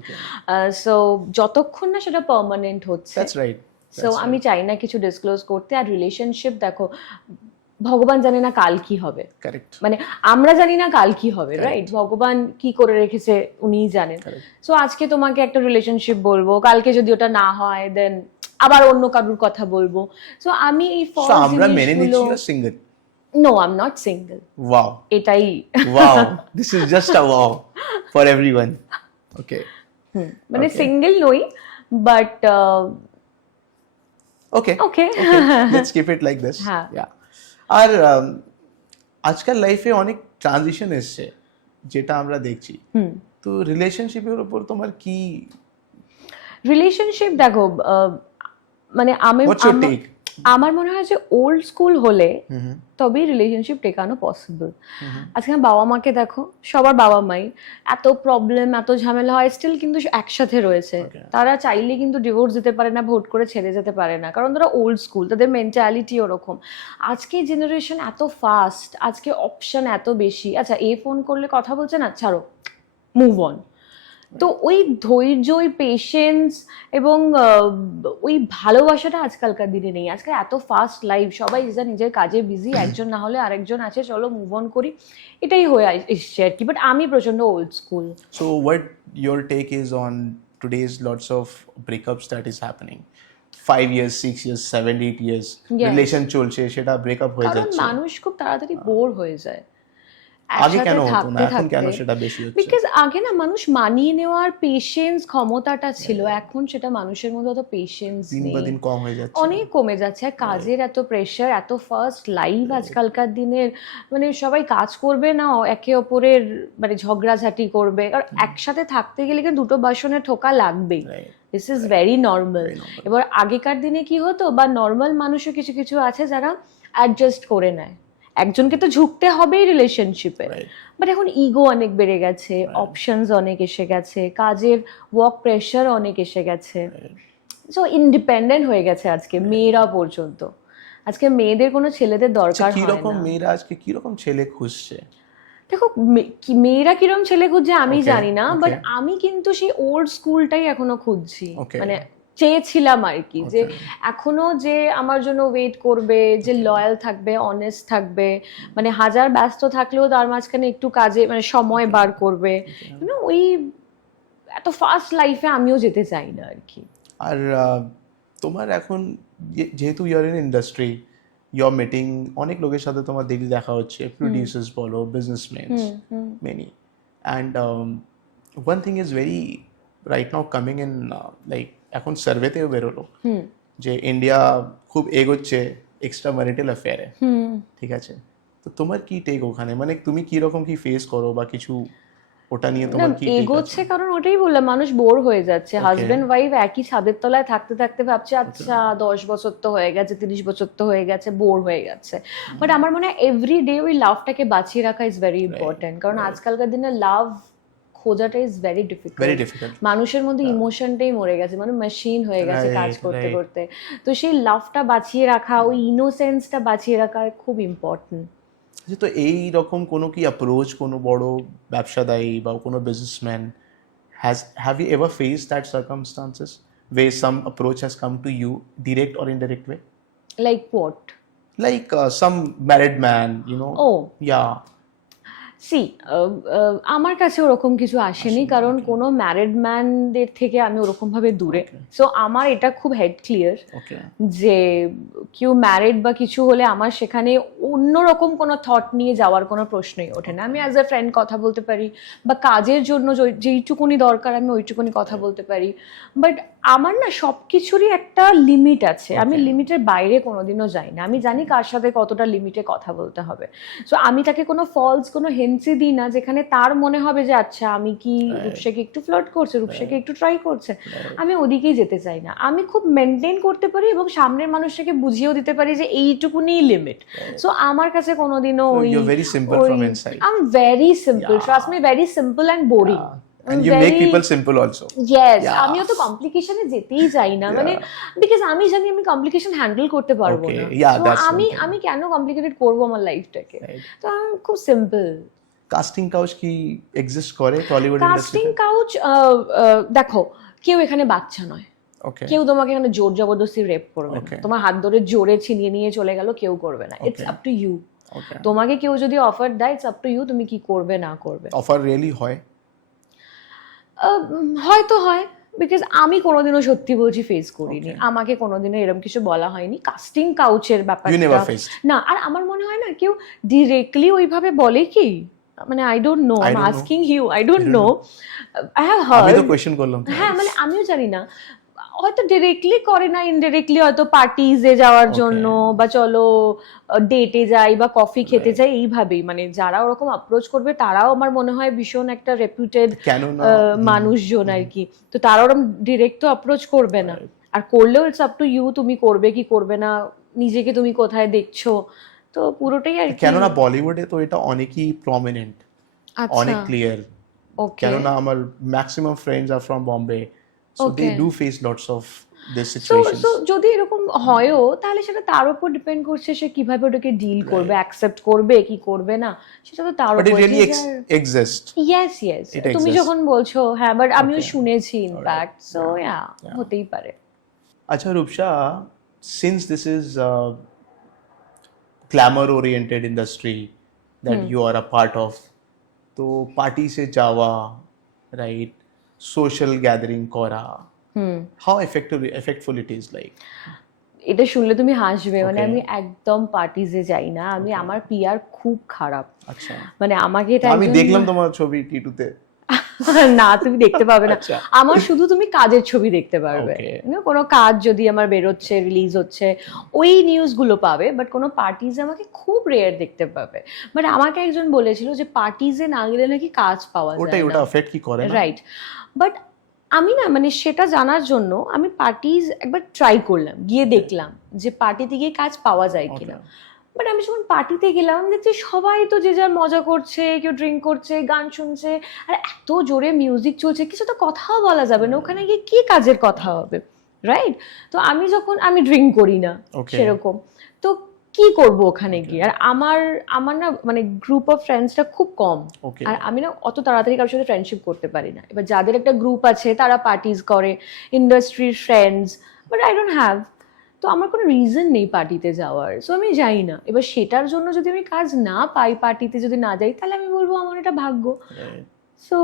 সো যতক্ষণ না সেটা পার্মানেন্ট হচ্ছে। That's right. সো আমি চাই না কিছু ডিসক্লোজ করতে। আর রিলেশনশিপ, দেখো, ভগবান জানে না কাল কি হবে, মানে আমরা জানি না কাল কি হবে, রাইট? ভগবান কি করে রেখেছে উনিই জানেন। সো আজকে তোমাকে একটা রিলেশনশিপ বলবো, কালকে যদি ওটা না হয় দেন আবার অন্য কারুর কথা বলবো। সো আমি এই single. No, I am not single. Wow, এটাই wow, this is just a wow for everyone. Okay, মানে সিঙ্গেল নই, but okay okay, let's keep it like this. Yeah, আর আজকাল লাইফে অনেক ট্রানজিশন এসছে যেটা আমরা দেখছি, তো রিলেশনশিপের উপর তোমার কি রিলেশনশিপ? দেখো, মানে আমার মনে হয় যে ওল্ড স্কুল হলে তবেই রিলেশনশিপ টেকানো পসিবল। আজকে বাবা মাকে দেখো, সবার বাবা মাই এত প্রবলেম, এত ঝামেলা হয়, স্টিল কিন্তু একসাথে রয়েছে। তারা চাইলে কিন্তু ডিভোর্স দিতে পারে না, ভোট করে ছেড়ে যেতে পারে না, কারণ তারা ওল্ড স্কুল, তাদের মেন্টালিটি ওরকম। আজকে জেনারেশন এত ফাস্ট, আজকে অপশন এত বেশি। আচ্ছা, এ ফোন করলে কথা বলছে না, ছাড়ো, মুভ অন। তো ওই ধৈর্য, ওই পেশেন্স এবং ওই ভালোবাসাটা আজকালকার দিনে নেই। আজকাল এত ফাস্ট লাইফ, সবাই নিজের কাজে বিজি, একজন না হলে আরেকজন আছে, চলো মুভ অন করি, এটাই হয়ে এসছে আর কি। বাট আমি প্রচন্ড old school. So what your take is on today's lots of breakups that is happening? 5 years, 6 years, 7, 8 years relation চলছে, সেটা ব্রেকআপ হয়ে যাচ্ছে। মানুষ খুব তাড়াতাড়ি বোর হয়ে যায়। আগে কেন হতো না, এখন কেন সেটা বেশি হচ্ছে? বিকজ আগে না মানুষ মানিয়ে নেওয়ার পেশেন্স ক্ষমতাটা ছিল, এখন সেটা মানুষের মধ্যে অত পেশেন্স নেই, দিন দিন কম হয়ে যাচ্ছে, অনেক কমে যাচ্ছে। কাজের এত প্রেশার, এত ফাস্ট লাইফ আজকালকার দিনের, মানে সবাই কাজ করবে না, একে অপরের মানে ঝগড়াঝাটি করবে, আর একসাথে থাকতে গেলে কিন্তু দুটো বাসনে ঠোকা লাগবেই। This is very normal. এবার আগেকার দিনে কি হতো, বা নর্মাল মানুষও কিছু কিছু আছে যারা অ্যাডজাস্ট করে নেয়, একজনকে তো ঝুঁকতে হবেই রিলেশনশিপে, Right. বাট এখন ইগো অনেক বেড়ে গেছে, অপশনস অনেক এসে গেছে, কাজের ওয়ার্ক প্রেশার অনেক এসে গেছে, সো ইন্ডিপেন্ডেন্ট হয়ে গেছে আজকে মেয়েরা পর্যন্ত। আজকে মেয়েদের কোনো ছেলেদের দরকার কি হয় রকম না। মেয়েরা আজকে কি রকম ছেলে খুঁজছে? দেখো মেয়েরা কিরম ছেলে খুঁজছে আমি Okay, জানি না, বাট okay. আমি কিন্তু সেই ওল্ড স্কুলটাই এখনো খুঁজছি, Okay. মানে চেয়েছিলাম আর কি, যে Okay. এখনো যে আমার জন্য ওয়েট করবে, যে লয়াল থাকবে, অনেস্ট থাকবে, মানে হাজার ব্যস্ত থাকলেও তার মাঝখানে একটু কাজে মানে সময় বার করবে, ওই এত ফাস্ট লাইফে আমিও যেতে চাই না আর কি। আর তোমার এখন যেহেতু your in industry, your meeting অনেক লোকের সাথে তোমার ডেইলি দেখা হচ্ছে, প্রডিউসার্স বলো, businessmans, many, and one thing is very right now coming in, like এখন সার্ভেতেও বেরোলো যে ইন্ডিয়া খুব এগোচ্ছে এক্সট্রা ম্যারিটাল অ্যাফেয়ারে, ঠিক আছে? তো তোমার কি টেক ওখানে, মানে তুমি কি রকম কি ফেস করো বা কিছু ওটা নিয়ে না তোমার কি take এগোচ্ছে, আছে? কারণ ওটাই বললাম, মানুষ বোর হয়ে যাচ্ছে, Okay. হাজবেন্ড ওয়াইফ একই ছাদের তলায় থাকতে থাকতে ভাবছে আচ্ছা 10 বছর তো হয়ে গেছে, 30 বছর তো হয়ে গেছে, বোর হয়ে গেছে। বাট আমার মনে হয় এভরি ডে ওই লাভটাকে বাঁচিয়ে রাখা ইজ ভেরি ইম্পর্টেন্ট, কারণ আজকালকার দিনে লাভ খোঁজাটা is very very difficult. Difficult. মানুষের মধ্যে ইমোশনটাই মরে গেছে, মানে মেশিন হয়ে গেছে Right, কাজ করতে right. করতে। তো সেই লাভটা বাঁচিয়ে রাখা, ওই ইনোসেন্সটা বাঁচিয়ে রাখা খুব ইম্পর্টেন্ট। আচ্ছা, তো এই রকম কোনো কি অ্যাপ্রোচ কোনো বড় ব্যবসাদায়ী বা কোনো businessman have you ever face that circumstances where some approach has come to you direct or indirect way, like what? like some married man, you know? Oh Yeah. See আমার কাছে ওরকম কিছু আসেনি, কারণ কোনো ম্যারিড ম্যানদের থেকে আমি ওরকম ভাবে দূরে, সো আমার এটা খুব হেড ক্লিয়ার Okay. যে কেউ ম্যারিড বা কিছু হলে আমার সেখানে অন্যরকম কোনো থট নিয়ে যাওয়ার কোনো প্রশ্নই ওঠে না। আমি অ্যাজ এ ফ্রেন্ড কথা বলতে পারি, বা কাজের জন্য যেইটুকুনি দরকার আমি ওইটুকুনি কথা বলতে পারি, বাট আমার না সব কিছুরই একটা লিমিট আছে, আমি লিমিটের বাইরে কোনোদিনও যাই না। আমি জানি কার সাথে কতটা লিমিটে কথা বলতে হবে, সো আমি তাকে কোনো ফলস কোনো হেন্সি দিই না যেখানে তার মনে হবে যে আচ্ছা আমি কি রূপসাকে একটু ফ্লার্ট করছে, রূপসাকে একটু ট্রাই করছে, আমি ওদিকেই যেতে চাই না। আমি খুব মেনটেন করতে পারি এবং সামনের মানুষটাকে বুঝিয়েও দিতে পারি যে এইটুকুনি লিমিট। সো আমার কাছে কোনোদিনও So ওই you're very simple from inside. I am very simple, trust me, very simple and boring. And you make people simple also. Yes, Yeah. আমিও তো কমপ্লিকেশনে যেতেই চাই না, মানে বিকজ আমি জানি আমি কমপ্লিকেশন হ্যান্ডেল করতে পারবো Okay, না। yeah, So that's one আমি thing. আমি কেন কমপ্লিকেটেড করবো আমার লাইফটাকে? Right. তো আমি খুব সিম্পল। কাস্টিং কাউচ কি এক্সিস্ট করে টলিউড কাস্টিং ইন্ডাস্ট্রিতে? কাউচ, দেখো কেউ এখানে বাচ্চা নয়, ওকে, কেউ তোমাকে এখানে জোর জবরদস্তি রেপ করবে না, Okay. তোমার হাত ধরে জোরে ছিনিয়ে নিয়ে চলে গেল, কেউ করবে না। It's Okay. Up to you. Okay. তোমাকে কেউ যদি অফার দেয়, ইটস আপ টু ইউ, তুমি কি করবে না করবে। অফার রিয়েলি হয়? হয়তো হয়, বিকজ আমি কোনোদিনও সত্যি বলছি ফেস করিনি, Okay. আমাকে কোনোদিনও এরকম কিছু বলা হয়নি কাস্টিং কাউচের You ব্যাপারটা never faced? না। আর আমার মনে হয় না কেউ ডিরেক্টলি ওইভাবে বলে কি, মানে I don't know, I am don't know. Asking you, I don't know, I have আমি হার্ড। তো কোয়েশ্চেন করলাম। হ্যাঁ মানে আমিও জানি না, হয়তো ডিরেক্টলি করে না, ইনডিরেক্টলি হয়তো পার্টিজে যাওয়ার জন্য, বা চলো ডেটে যাই বা কফি খেতে যাই, এইভাবেই মানে যারা ওরকম অ্যাপ্রোচ করবে তারাও আমার মনে হয় ভীষণ একটা রেপুটেড কেন না? মানুষজন আর কি, তো তারা ওরকম ডিরেক্ট তো অ্যাপ্রোচ করবে না। আর করলেও ইটস আপ টু ইউ, তুমি করবে কি করবে না, নিজেকে তুমি কোথায় দেখছো, তো পুরোটাই আর কি। কেননা বলিউডে তো এটা অনেকই প্রমিনেন্ট, আচ্ছা, অনেক ক্লিয়ার। ওকে। কেননা আমার maximum friends are from Bombay, so they Okay. Do face lots of this so situations. So যদি এরকম হয়ও তাহলে সেটা তার উপর ডিপেন্ড করছে সে কিভাবে ওটাকে ডিল করবে, অ্যাকসেপ্ট করবে কি করবে না, সেটা তো তার বাট ইট উপর। Really exist. Yes yes, It তুমি exists. যখন বলছো হ্যাঁ, বাট আমিও Okay. শুনেছি ইনফ্যাক্ট, সো ইয়া হতেই পারে। আচ্ছা Rupsa, since this is a glamour oriented industry that you are a part of, তো পার্টি সে যাওয়া, রাইট, সোশ্যাল গ্যাদারিং করা, how effectful it is like? এটা শুনলে তুমি হাসবে, মানে Okay. আমি একদম পার্টিজে যাই না, আমি আমার পিআর খুব খারাপ, আচ্ছা, মানে আমাকে এটা আমি একজন- দেখলাম তোমার ছবি টিটুতে। না তুমি দেখতে পাবে না, আচ্ছা। আমার শুধু তুমি কাজের ছবি দেখতে পারবে, Okay. কোনো কাজ যদি আমার বেরোচ্ছে, রিলিজ হচ্ছে, ওই নিউজ গুলো পাবে, বাট কোনো পার্টিজে আমাকে খুব রেয়ার দেখতে পাবে। বাট আমাকে একজন বলেছিল যে পার্টিজে না গেলে নাকি কাজ পাওয়া ওটাই, যায় ওটা না, এফেক্ট কি করে না? রাইট। বাট আমি না মানে সেটা জানার জন্য আমি পার্টিজ একবার ট্রাই করলাম, গিয়ে দেখলাম যে পার্টিতে গিয়ে কাজ পাওয়া যায় কিনা। বাট আমি যখন পার্টিতে গেলাম আমি দেখছি সবাই তো যে যার মজা করছে, কেউ ড্রিঙ্ক করছে, গান শুনছে, আর এত জোরে মিউজিক চলছে, কিছু তো কথাও বলা যাবে না, ওখানে গিয়ে কি কাজের কথা হবে, রাইট? তো আমি ড্রিঙ্ক করি না সেরকম, তো কি করব ওখানে গিয়ে? আর আমার আমার না মানে গ্রুপ অফ ফ্রেন্ডসটা খুব কম, আর আমি না অত তাড়াতাড়ি কারোর সাথে ফ্রেন্ডশিপ করতে পারি না। এবার যাদের একটা গ্রুপ আছে তারা পার্টিজ করে, ইন্ডাস্ট্রির friends, but I don't have. তো আমার কোনো রিজন নেই পার্টিতে যাওয়ার, সো আমি যাই না। এবার সেটার জন্য যদি আমি কাজ না পাই, পার্টিতে যদি না যাই, তাহলে আমি বলবো আমার এটা ভাগ্য। সো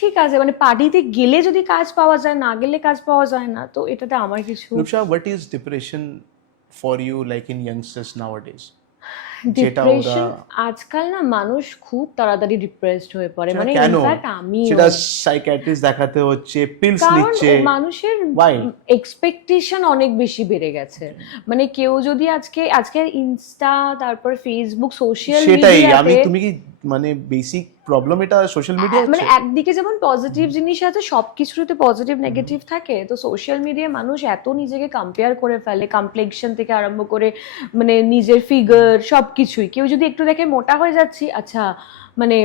ঠিক আছে, মানে পার্টিতে গেলে যদি কাজ পাওয়া যায়, না গেলে কাজ পাওয়া যায় না, তো এটাতে আমার কিছু। Rupsa, what is depression for you like in youngsters nowadays? Depression আজকাল না মানুষ খুব তাড়াতাড়ি ডিপ্রেসড হয়ে পড়ে, মানে কেন? ইনফ্যাক্ট আমি সেটা সাইকিয়াট্রিস্ট দেখাতে হচ্ছে, পিলস কারণ নিচ্ছে, মানুষের Why? এক্সপেকটেশন অনেক বেশি বেড়ে গেছে। মানে কেউ যদি আজকে ইনস্টা, তারপর ফেসবুক, সোশ্যাল সেটাই মিডিয়াতে, তুমি কি মানে বেসিক প্রবলেম এটা সোশ্যাল মিডিয়া মানে একদিকে যেমন পজিটিভ জিনিস আছে, সবকিছুতে পজিটিভ নেগেটিভ থাকে, তো সোশ্যাল মিডিয়ায় মানুষ এত নিজেকে কম্পেয়ার করে ফেলে, কমপ্লেক্সন থেকে আরম্ভ করে মানে নিজের ফিগার সবকিছুই। কেউ যদি একটু দেখে মোটা হয়ে যাচ্ছি, আচ্ছা মানে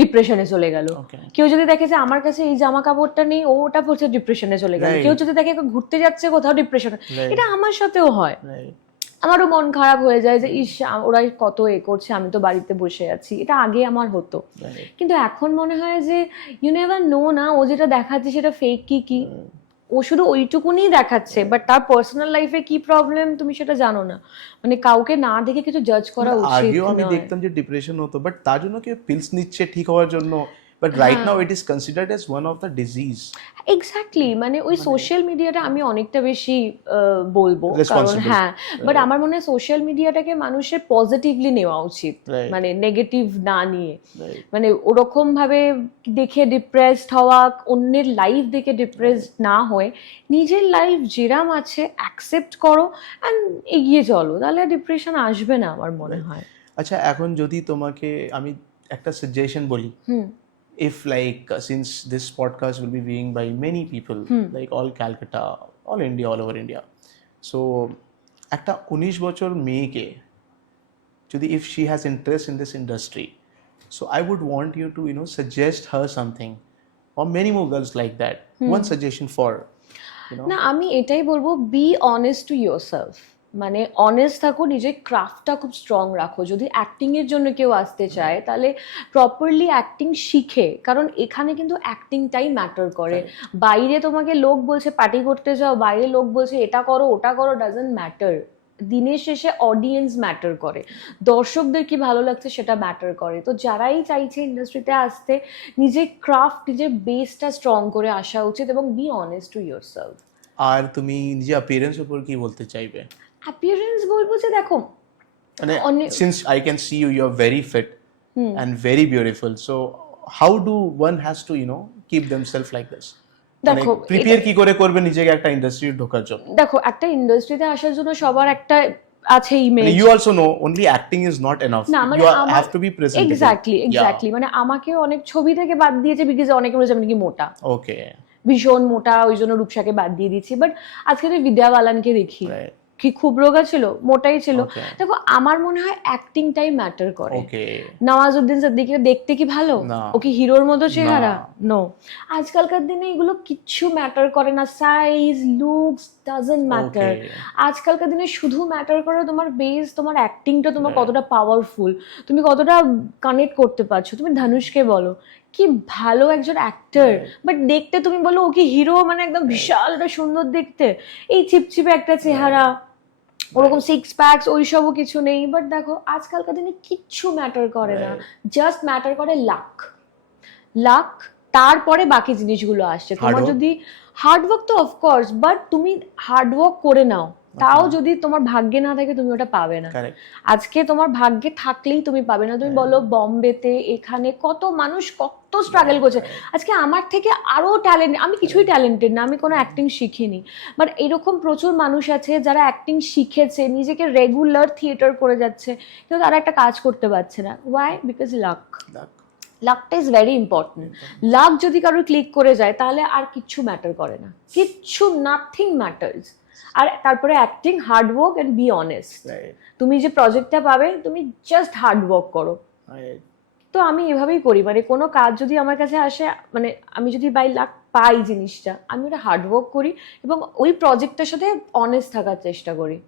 ডিপ্রেশনে চলে গেল। কেউ যদি দেখে যে আমার কাছে এই জামা কাপড়টা নেই, ওটা পড়ছে, ডিপ্রেশনে চলে গেল। কেউ যদি দেখে ঘুরতে যাচ্ছে কোথাও, ডিপ্রেশন। এটা আমার সাথেও হয়, আমারও মন খারাপ হয়ে যায় যে ইস ওরা কত করছে, আমি তো বাড়িতে বসে আছি। এটা আগে আমার হতো, কিন্তু এখন মনে হয় যে ইউ নেভার নো না, ও যেটা দেখাচ্ছে সেটা ফেক কি ও শুধু ওইটুকুনি দেখাচ্ছে, বাট তার পার্সোনাল লাইফে কি প্রবলেম তুমি সেটা জানো না। মানে কাউকে না দেখে কিছু জাজ করা উচিত নয়। আগেও আমি দেখতাম যে ডিপ্রেশন হতো, বাট তার জন্য কেউ পিলস নিচ্ছে ঠিক হওয়ার জন্য, but right now it is considered as one of the disease. Exactly, মানে ওই সোশ্যাল মিডিয়াটা আমি অনেকটা বেশি বলবো, কারণ হ্যাঁ, বাট আমার মনে হয় সোশ্যাল মিডিয়াটাকে মানুষের পজিটিভলি নেওয়া উচিত, মানে নেগেটিভ না নিয়ে। মানে ওরকম ভাবে দেখে ডিপ্রেসড হওয়া, অন্যের লাইফ দেখে ডিপ্রেসড না হয়ে নিজের লাইফ যেরাম আছে অ্যাকসেপ্ট করো অ্যান্ড এগিয়ে চলো, তাহলে ডিপ্রেশন আসবে না আমার মনে হয়। আচ্ছা, এখন যদি তোমাকে আমি একটা সাজেশন বলি, if like since this podcast will be viewing by many people, like all Calcutta, all India, all over India, so একটা 19 বছর মেয়েকে যদি if she has interest in this industry, so I would want you to suggest her something, or many more girls like that, one suggestion for না, আমি এটাই বলবো, be honest to yourself. মানে honest থাকো, নিজের ক্রাফটটা খুব স্ট্রং রাখো। যদি অ্যাক্টিং এর জন্য কেউ আসতে চায়, তাহলে প্রপারলি অ্যাক্টিং শিখে, কারণ এখানে কিন্তু অ্যাক্টিংটাই ম্যাটার করে। বাইরে তোমাকে লোক বলছে পার্টি করতে যাও, বাইরে লোক বলছে এটা করো ওটা করো, ডাজন্ট ম্যাটার। দিনের শেষে অডিয়েন্স ম্যাটার করে, দর্শকদের কি ভালো লাগছে সেটা ম্যাটার করে। তো যারাই চাইছে ইন্ডাস্ট্রিতে আসতে, নিজের ক্রাফট, নিজের বেসটা স্ট্রং করে আসা উচিত, এবং বি অনেস্ট টু ইয়োরসেলফ। আর তুমি নিজের অ্যাপিয়ারেন্স উপর কি বলতে চাইবে? অ্যাপিয়ারেন্স বলবো যে দেখো, মানে since I can see you are very fit and very beautiful, so how do one has to keep themselves like this? দেখো প্রিপেয়ার কি করে করবে নিজেকে একটা ইন্ডাস্ট্রি ঢোকার জন্য? দেখো, একটা ইন্ডাস্ট্রিতে আসার জন্য সবার একটা আছে image. You also know only acting is not enough, you have to be presentable. Exactly, মানে আমাকে অনেক ছবি থেকে বাদ দিয়েছে, বিকজ অনেকে বলেছে আমি নাকি মোটা, ওকে, ভীষণ মোটা, ওই জন্য রূপসাকে বাদ দিয়ে দিচ্ছি। বাট আজকে তো বিদ্যা বালানকে দেখি, কি খুব রোগা ছিল, মোটাই ছিল। দেখো আমার মনে হয় অ্যাক্টিংটাই ম্যাটার করে। নওয়াজুদ্দিন সিদ্দিকীকে দেখতে কি ভালো, ও কি হিরোর মতো চেহারা? নো, আজকালকার দিনে এগুলো কিচ্ছু ম্যাটার করে না, সাইজ, লুকস ডাজন্ট ম্যাটার। আজকালকার দিনে শুধু ম্যাটার করে তোমার বেস, তোমার অ্যাক্টিংটা, তোমার কতটা পাওয়ারফুল, তুমি কতটা কানেক্ট করতে পারছো। তুমি ধানুষকে বলো, কি ভালো একজন অ্যাক্টর, বাট দেখতে তুমি বলো ও কি হিরো, মানে একদম বিশাল সুন্দর দেখতে, এই চিপচিপে একটা চেহারা, ওরকম সিক্স প্যাকস, ওইসবও কিছু নেই। বাট দেখো আজকালকার দিনে কিচ্ছু ম্যাটার করে না, জাস্ট ম্যাটার করে লাক, তারপরে বাকি জিনিসগুলো আসছে। তোমার যদি হার্ডওয়ার্ক, তো অফকোর্স, বাট তুমি হার্ডওয়ার্ক করে নাও, তাও যদি তোমার ভাগ্যে না থাকে তুমি ওটা পাবে না। আজকে তোমার ভাগ্যে থাকলেই তুমি পাবে না। তুমি বলো বম্বেতে, এখানে কত মানুষ কত স্ট্রাগল করছে। আজকে আমার থেকে আরো ট্যালেন্ট, আমি কিছুই ট্যালেন্টেড না, আমি কোনো অ্যাক্টিং শিখিনি, বাট এরকম প্রচুর মানুষ আছে যারা অ্যাক্টিং শিখেছে, নিজেকে রেগুলার থিয়েটার করে যাচ্ছে, কিন্তু তারা একটা কাজ করতে পারছে না। ওয়াই? বিকজ লাকটা ইজ ভেরি ইম্পর্টেন্ট। লাক যদি কারোর ক্লিক করে যায়, তাহলে আর কিচ্ছু ম্যাটার করে না, কিচ্ছু, নাথিং ম্যাটার্স। আর তারপরে acting, hard work and be honest. Right. তুমি যে প্রজেক্টটা পাবে তুমি জাস্ট হার্ড ওয়ার্ক করো। Right. তো আমি এভাবেই করি, মানে কোনো কাজ যদি আমার কাছে আসে, মানে আমি যদি বাই লাক পাই জিনিসটা, আমি ওটা হার্ড ওয়ার্ক করি এবং ওই প্রজেক্টটার সাথে অনেস্ট থাকার চেষ্টা করি।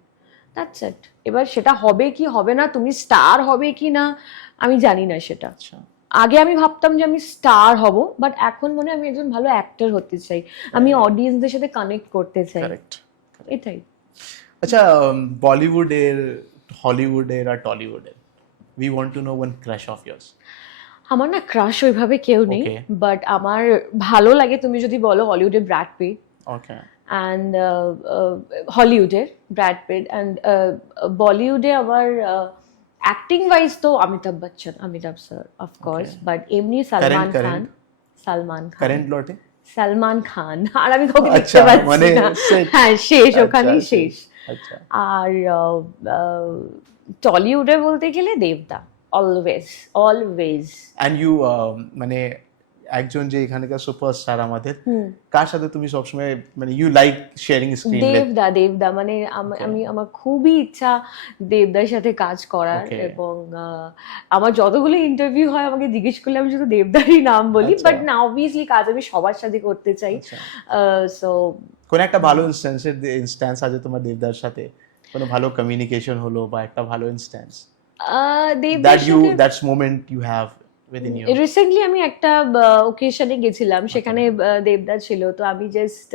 That's it. এবার সেটা হবে কি হবে না, তুমি স্টার হবে কি না আমি জানি না সেটা। আচ্ছা। আগে আমি ভাবতাম যে আমি স্টার হব, বাট এখন মনে হয় আমি একজন ভালো অ্যাক্টর হতে চাই, আমি অডিয়েন্সদের সাথে কানেক্ট করতে চাই, Correct. এটাই। আচ্ছা, বলিউডের, হলিউডের আর টলিউডের, we want to know one crush of yours. আমার না ক্রাশ ওইভাবে কেউ নেই, Okay. বাট আমার ভালো লাগে তুমি যদি বলো হলিউডে ব্র্যাড পিট, Okay. অ্যান্ড হলিউডে ব্র্যাড পিট, অ্যান্ড বলিউডে আমার অ্যাক্টিং ওয়াইজ তো অমিতাভ স্যার অফকোর্স, বাট এমনি সালমান খান। কারেন্ট লটে? সালমান খান, আর আমি কাউকে আচ্ছা, দেখতে পাচ্ছি মানে না। set. হ্যাঁ শেষ, আচ্ছা, ওখানেই শেষ। আচ্ছা। আর টলিউডে বলতে গেলে দেবদা, অলওয়েজ। অ্যান্ড ইউ, মানে একজন যে এখানকার সুপারস্টার আমাদের, কার সাথে তুমি সবসময় মানে you like sharing screen with? দেবদা মানে আমি আমার খুবই ইচ্ছা দেবদার সাথে কাজ করার, Okay. এবং আমার যতগুলো ইন্টারভিউ হয় আমাকে জিজ্ঞেস করলে আমি শুধু দেবদারই নাম বলি, আচ্ছা। বাট না অবভিয়াসলি কাজ আমি সবার সাথে করতে চাই। সো কোন একটা ভালো ইনস্ট্যান্স আছে তোমার দেবদার সাথে, কোনো ভালো কমিউনিকেশন হলো বা একটা ভালো ইনস্ট্যান্স দেবদার সাথে that's moment you have within you? Recently আমি একটা ওকেশনে গেছিলাম, সেখানে দেবদা ছিল, তো আমি জাস্ট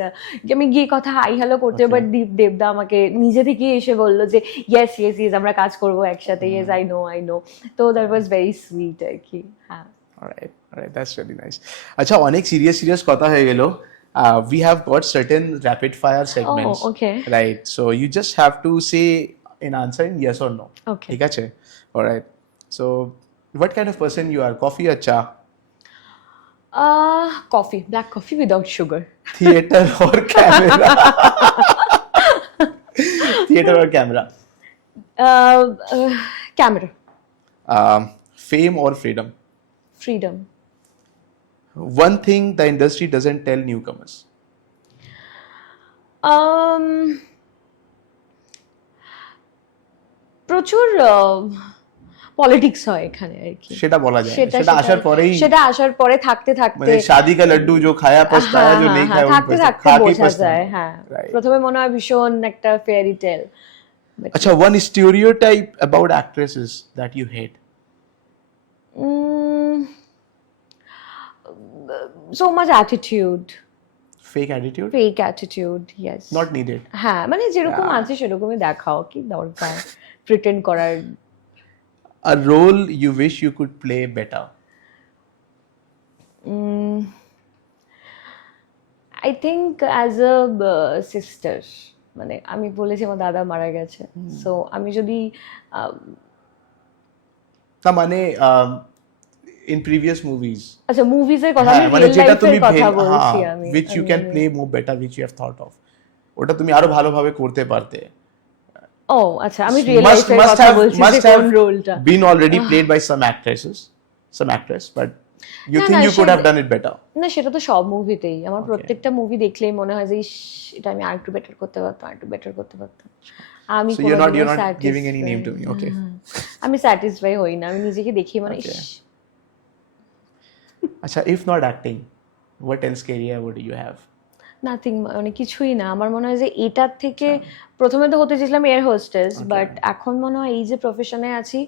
আমি গিয়ে কথা হাই হ্যালো করতে, বাট দেবদা আমাকে নিজে থেকে এসে বললো যে ইয়েস ইয়েস ইয়েস আমরা কাজ করবো একসাথে, ইয়েস আই নো, তো দ্যাট ওয়াজ ভেরি সুইট আর কি। হ্যাঁ, Alright, that's really nice. আচ্ছা, অনেক সিরিয়াস কথা হয়ে গেল। We have got certain rapid fire segments. Oh, okay. Right. So you just have to say an answer in yes or no. Okay. ঠিক আছে? Alright. So what kind of person you are? Coffee or cha? Coffee, black coffee without sugar. Theater or camera? Theater or camera? Camera. Fame or freedom? Freedom. One thing the industry doesn't tell newcomers. প্রচুর politics হয় এখানে আর কি, সেটা বলা যায় না। সেটা আসার পরেই, সেটা আসার পরে থাকতে মানে শাদি কা লাড্ডু जो खाया पछताया जो नहीं खाया থাকতে থাকতে खा के বোঝা पछताया। যায়। হ্যাঁ, Right. প্রথমে মনে হয় ভীষণ একটা ফেয়ারি টেল। আচ্ছা, one stereotype about actresses that you hate. so much attitude, Fake attitude? fake attitude, yes. Not needed. হ্যাঁ, মানে যেরকম Yeah. আছে সেরকমই দেখাও, কি দরকার প্রিটেন্ড করার। A role you wish you could play better. I think as a sister, মানে আমি বলেছি আমার দাদা মারা গেছে, সো আমি যদি না মানে in previous movies. আচ্ছা মুভিজের কথা, হ্যাঁ, আমি মানে রিয়েল যেটা তুমি লাইফের কথা বলছি আমি, which you can play more better, which you have thought of. ওটা তুমি আরো ভালোভাবে করতে পারতে। ও আচ্ছা, আমি রিয়েল লাইফের কথা বলছি যে কোন রোলটা। been already played by some actresses, some actress, but you না, think না, you could have সেটা- done it better. না সেটা তো সব মুভিতেই, আমার প্রত্যেকটা মুভি দেখলেই মনে হয় যে ইস, এটা আমি আরেকটু বেটার করতে পারতাম, আরেকটু বেটার করতে পারতাম। আমি So you're not কোনোদিনও giving any satisfy- name to me, okay? আমি স্যাটিসফাই হই না, আমি নিজেকে দেখি মানে Okay. ইস, আচ্ছা, if not acting, what else career would you have? Nothing, মানে কিছুই না। আমার মনে হয় যে এটার থেকে প্রথমে তো হতে চেয়েছিলাম এয়ার হোস্টেস, বাট এখন মনে হয় এই যে প্রফেশনে আছি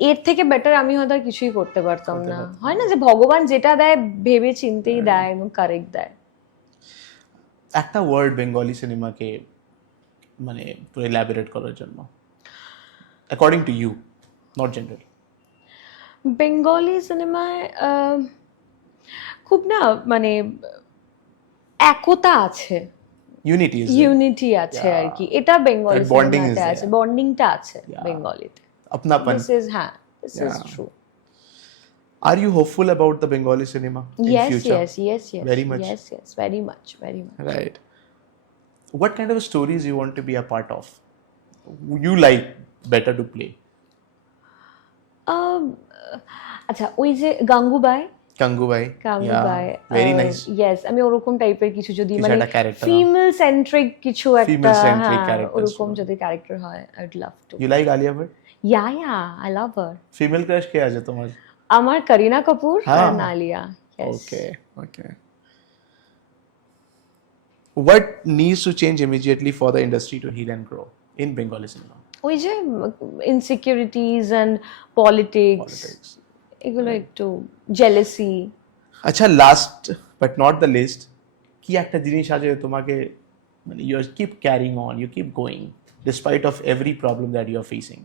এর থেকে বেটার আমি হয়তো আর কিছুই করতে পারতাম না। হয় না যে ভগবান যেটা দেয় ভেবে চিন্তেই দেয় এবং কারেক্ট দেয়। একটা ওয়ার্ড বেঙ্গলি সিনেমাকে মানে পুরো এলাবোরেট করার জন্য, according to you, not general. Bengali সিনেমায় খুব না মানে একতা আছে, ইউনিটি ইজ ইউনিটি আছে আর কি, এটা বেঙ্গলি That bonding is সিনেমাতে there. আছে, বন্ডিংটা আছে বেঙ্গলিতে। अपनापन. দিস ইজ, হ্যাঁ, this is true. Are you hopeful about the Bengali cinema in Yes, future? yes, Very much. yes, very much. Right. What kind of stories you want to be a part of? You like better to play? আচ্ছা, ওই যে Gangubai, কাঙ্গুবাই, কাঙ্গুবাই, very nice, yes, আমি ওরকম টাইপের কিছু যদি কিছু মানে একটা character, ফিমেল সেন্ট্রিক কিছু একটা, Female-centric হ্যাঁ, characters ওরকম হবে। যদি ক্যারেক্টার হয় I would love to. You like Alia Bhatt? Yeah I love her. Female crush কে আছে তোমার? আমার করিনা কাপুর হ্যাঁ। আর নালিয়া। Yes. Okay. What needs to change immediately for the industry to heal and grow in Bengali cinema? ওই যে ইনসিকিউরিটিজ এন্ড পলিটিক্স, Politics. এগুলো একটু jealousy. আচ্ছা, last but not the least, কি একটা জিনিস আছে তোমাকে মানে you keep carrying on, you keep going despite of every problem that you are facing?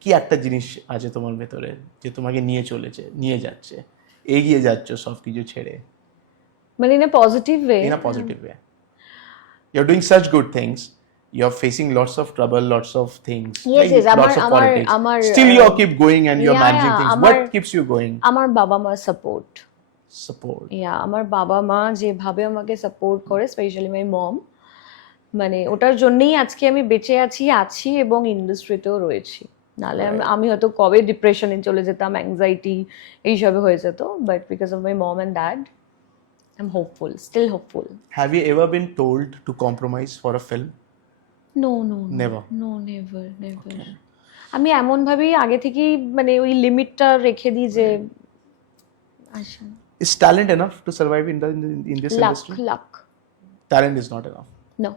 কি একটা জিনিস আছে তোমার ভেতরে যে তোমাকে নিয়ে চলেছে, নিয়ে যাচ্ছে, এগিয়ে যাচ্ছ সব কিছু ছেড়ে, মানে in a positive way. in a positive way? You're doing such good things. You're facing lots of trouble, lots of things. Yes, yes, lots of আমার politics. Still, you keep going and you're yeah, managing things. আমার- What keeps you going? আমার বাবা মা support. Support. আমার বাবা মা যেভাবে আমাকে সাপোর্ট করে, স্পেশালি মাই মম, মানে ওটার জন্যই আজকে আমি বেঁচে আছি এবং ইন্ডাস্ট্রিতেও রয়েছি। নাহলে আমি হয়তো কবে ডিপ্রেশনে চলে যেতাম, অ্যাংজাইটি এইসবে হয়ে যেত, but because of my mom and dad I am hopeful, still hopeful. Have you ever been told to compromise for a film? No no Never. No, never never. আমি এমন ভাবেই আগে থেকেই মানে ওই লিমিটটা রেখে দিই যে আচ্ছা, Is talent enough to survive in this luck industry? Luck Talent is not enough. No,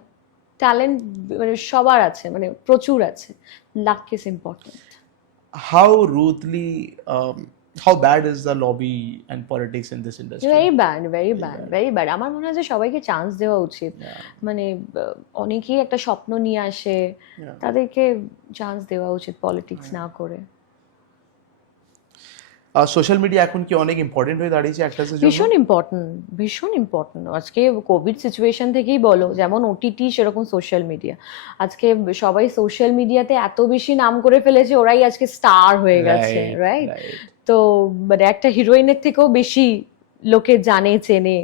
talent মানে সবার আছে, মানে প্রচুর আছে, luck is important. How rudely, how bad is the lobby and politics in this industry? Very bad, very bad, very bad. আমার মনে হয় যে সবাইকে চান্স দেওয়া উচিত। মানে অনেকেই একটা স্বপ্ন নিয়ে আসে, তাদেরকে চান্স দেওয়া উচিত পলিটিক্স না করে। সোশ্যাল মিডিয়া এখন কি অনেক ইম্পর্টেন্ট হয়ে দাঁড়িয়েছে অ্যাক্টরসের জন্য? ভীষণ ইম্পর্টেন্ট, ভীষণ ইম্পর্টেন্ট। আজকে কোভিড সিচুয়েশন থেকেই বলো, যেমন ওটিটি সেরকম সোশ্যাল মিডিয়া। আজকে সবাই সোশ্যাল মিডিয়াতে এত বেশি নাম করে ফেলেছে, ওরাই আজকে স্টার হয়ে গেছে, রাইট? তো মানে একটা হিরোইনের থেকেও বেশি লোকে জানে, চেনে।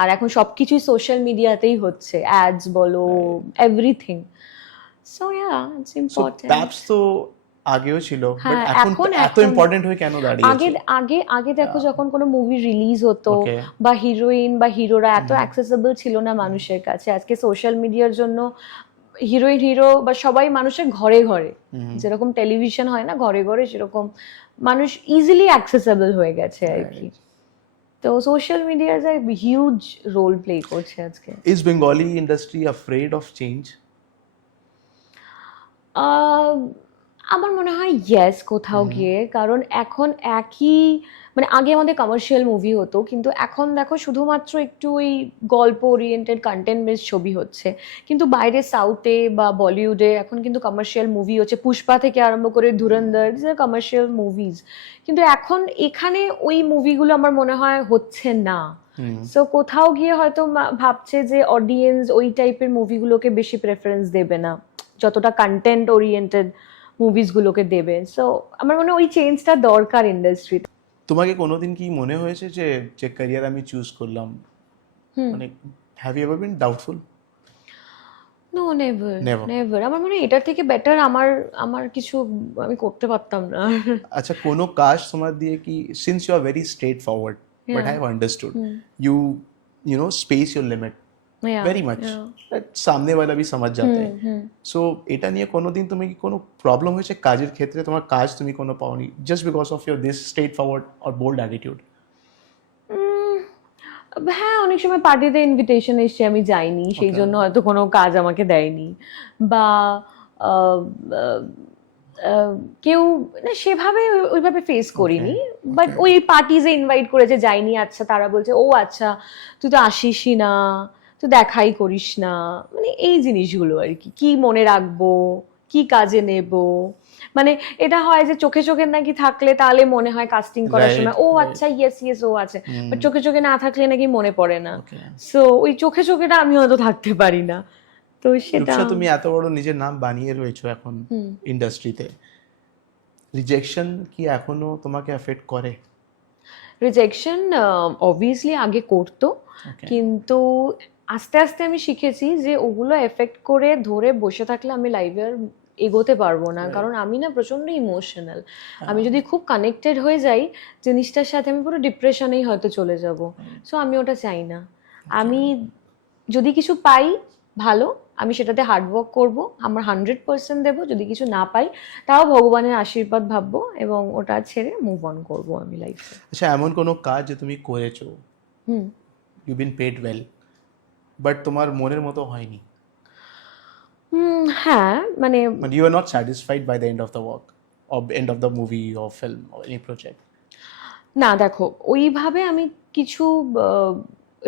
আর এখন সবকিছুই সোশ্যাল মিডিয়াতেই হচ্ছে, অ্যাডস বলো, everything. So yeah, it's important. Pap's তো আগেও ছিল, বাট হ্যাঁ, এখন এত ইম্পর্টেন্ট হয়ে কেন আগে দাঁড়িয়েছে? আগে আগে দেখো, যখন কোনো মুভি রিলিজ হতো Okay. বা হিরোইন বা হিরোরা এত অ্যাক্সেসিবল ছিল না মানুষের কাছে। আজকে সোশ্যাল মিডিয়ার জন্য হিরোইন হিরো বা সবাই মানুষের ঘরে ঘরে, যেরকম টেলিভিশন হয় না ঘরে ঘরে, সেরকম মানুষ ইজিলি অ্যাক্সেসিবল হয়ে গেছে আর কি। তো social media huge role play করছে আজকে। Is Bengali industry afraid of change? আমার মনে হয় ইয়েস, কোথাও গিয়ে। কারণ এখন একই মানে আগে আমাদের কমার্শিয়াল মুভি হতো, কিন্তু এখন দেখো শুধুমাত্র একটু ওই গল্প ওরিয়েন্টেড কন্টেন্ট বেস ছবি হচ্ছে। কিন্তু বাইরে সাউথে বা বলিউডে এখন কিন্তু কমার্শিয়াল মুভি হচ্ছে, পুষ্পা থেকে আরম্ভ করে ধুরন্ধর, কমার্শিয়াল মুভিজ। কিন্তু এখন এখানে ওই মুভিগুলো আমার মনে হয় হচ্ছে না। সো কোথাও গিয়ে হয়তো ভাবছে যে অডিয়েন্স ওই টাইপের মুভিগুলোকে বেশি প্রেফারেন্স দেবে না, যতটা কন্টেন্ট ওরিয়েন্টেড মুভিসগুলোকে দেবে। সো আমার মনে হয় ওই চেঞ্জটা দরকার ইন্ডাস্ট্রিতে। তোমাকে কোনোদিন কি মনে হয়েছে যে যে ক্যারিয়ার আমি চুজ করলাম, মানে have you ever been doubtful? No, never Never. Never. আমার মনে হয় এটার থেকে বেটার আমার কিছু আমি করতে পারতাম না। আচ্ছা, কোনো কাজ তোমার দিয়ে কি, since you are very straightforward, but I have understood you know space your limit Yeah, very much, yeah. that सामने वाला भी समझ जाते हैं। সো এটা নিয়ে কোনোদিন তুমি কি কোনো প্রবলেম হয়েছে কাজের ক্ষেত্রে, তোমার কাজ তুমি কোনো পাওনি just because of your this straightforward or bold attitude? হ্যাঁ, অনেক সময় পার্টিতে ইনভিটেশন এসছে, আমি যাইনি, সেই জন্য হয়তো কোনো কাজ আমাকে দেয়নি। বা কেউ না সেভাবে ওইভাবে ফেস করিনি, বাট ওই পার্টিজে ইনভাইট করেছে, যাইনি। আচ্ছা, তারা বলছে ও আচ্ছা তুই তো আসিসই না, তুই দেখাই করিস না, মানে এই জিনিসগুলো আর কি। কি মনে রাখবো, কি কাজে নেব, মানে এটা হয় যে চোখে চোখে নাকি থাকলে তাহলে মনে হয় কাস্টিং করার সময় ও আচ্ছা ইয়েস ইয়েস ও আছে, বাট চোখে চোখে না থাকলে নাকি মনে পড়ে না। সো ওই চোখে চোখেটা আমি হয়তো থাকতে পারি না। তো সেটা রূপসা, তুমি এত বড় নিজের নাম বানিয়ে রয়েছো এখন ইন্ডাস্ট্রিতে, রিজেকশন কি এখনো তোমাকে এফেক্ট করে? রিজেকশন অবভিয়াসলি আগে করতো, কিন্তু আস্তে আস্তে আমি শিখেছি যে ওগুলো এফেক্ট করে ধরে বসে থাকলে আমি লাইভে আর এগোতে পারবো না, কারণ আমি না প্রচন্ড ইমোশনাল। আমি যদি খুব কানেক্টেড হয়ে যাই জিনিসটার সাথে, আমি পুরো ডিপ্রেশনেই হয়তো চলে যাব। সো আমি ওটা চাই না। আমি যদি কিছু পাই ভালো, আমি সেটাতে হার্ডওয়ার্ক করব, আমার 100% দেবো। যদি কিছু না পাই তাও ভগবানের আশীর্বাদ ভাববো এবং ওটা ছেড়ে মুভ অন করবো আমি লাইফে। আচ্ছা, এমন কোনো কাজ যে তুমি করেছো, you been paid well, but তোমার মনের মতো হয়নি, হ্যাঁ মানে but you are not satisfied by the end of the work or end of the movie or film or any project? না দেখো, ওইভাবে আমি কিছু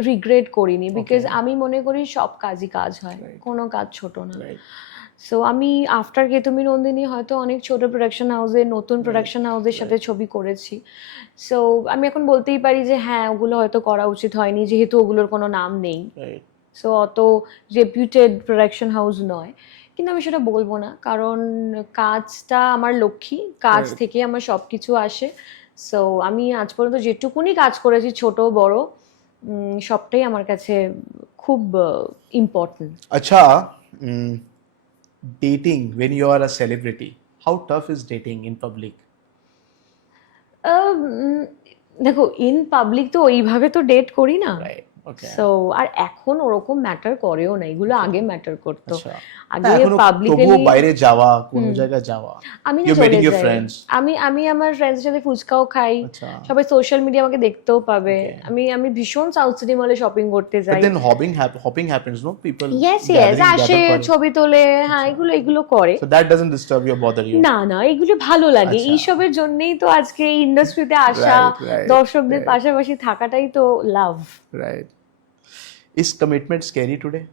রিগ্রেট করিনি, বিকজ আমি মনে করি সব কাজই কাজ হয়, কোনো কাজ ছোট না। সো আমি আফটার কেতুমি নন্দিনী হয়তো অনেক ছোট প্রোডাকশন হাউসে, নতুন প্রোডাকশন হাউসের সাথে ছবি করেছি। সো আমি এখন বলতেই পারি যে হ্যাঁ, ওগুলো হয়তো করা উচিত হয়নি, যেহেতু ওগুলোর কোনো নাম নেই। সো অত রেপিউটেড প্রোডাকশন হাউস নয়, কিন্তু আমি সেটা বলবো না, কারণ কাজটা আমার লক্ষ্মী, কাজ থেকে আমার সব কিছু আসে। সো আমি আজ পর্যন্ত যেটুকুনি কাজ করেছি, ছোট বড়, সবটাই আমার কাছে খুব ইম্পর্টেন্ট। আচ্ছা, dating when you are a celebrity, how tough is dating in public? দেখো, ইন পাবলিক তো ওইভাবে তো ডেট করি না। Right, okay. সো আর এখন ওরকম ম্যাটার করেও না, এগুলো আগে ম্যাটার করতো। আচ্ছা, আগে এখনো পাবলিকলি তবুও বাইরে যাওয়া, কোনো জায়গায় যাওয়া, আমি না you চলে meeting your যাই। friends? আমি আমার ফ্রেন্ডসের সাথে ফুচকাও খাই, আচ্ছা। সবাই সোশ্যাল মিডিয়া আমাকে দেখতেও পাবে। আমি ভীষণ সাউথ সিটি মলে শপিং করতে But যাই। then hopping happens, no? People yes gathering, আসে, gather করে। ছবি তোলে, হ্যাঁ এগুলো করে। So that doesn't disturb you or bother you? না না, এগুলো ভালো লাগে। আচ্ছা। এইসবের জন্যই তো আজকে এই ইন্ডাস্ট্রিতে আসা, Right, দর্শকদের পাশাপাশি থাকাটাই তো লাভ। Right. Is commitment scary today?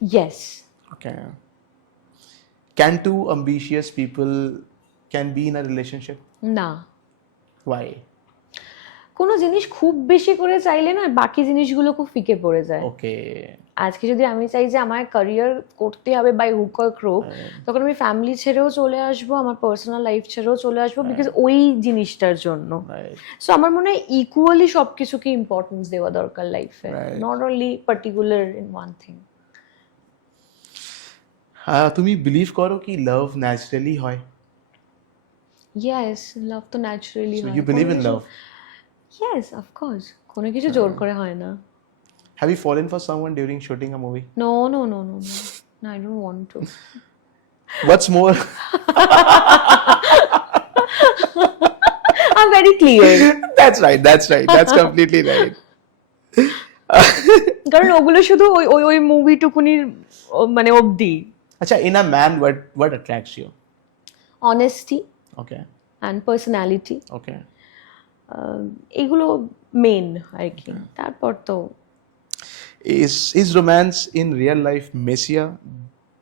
Yes. Okay. Can two ambitious people can be in a relationship? না, Why? কোনো জিনিস খুব বেশি করে চাইলে না বাকি জিনিসগুলো খুব ফিকে পড়ে যায়। Okay. আজকে যদি আমি চাই যে আমার ক্যারিয়ার করতে হবে বাই হুক অর ক্রুক, তখন আমি ফ্যামিলি ছেড়েও চলে আসবো, আমার পার্সোনাল লাইফ ছেড়েও চলে আসবো, বিকজ ওই জিনিসটার জন্য। Right. সো আমার মনে হয় ইকুয়ালি সবকিছুকে ইম্পর্টেন্স দেওয়া দরকার লাইফে, not only particular in one thing. তুমি বিলিভ করো কি লাভ ন্যাচারালি হয়? ইয়েস, লাভ তো ন্যাচারালি So হয়। you believe in love? Yes, of course, কোনো কিছু জোর করে হয় না। Have you fallen for someone during shooting a movie? No no no no no, I don't want to. What's more? I am very clear. That's right. That's completely right. কারণ ওগুলো শুধু ওই মুভিটুকুনির মানে অবধি। আচ্ছা, in a man, what attracts you? Honesty Okay. And personality, Okay. এগুলো main আর কি। তারপর তো Is romance in real life messier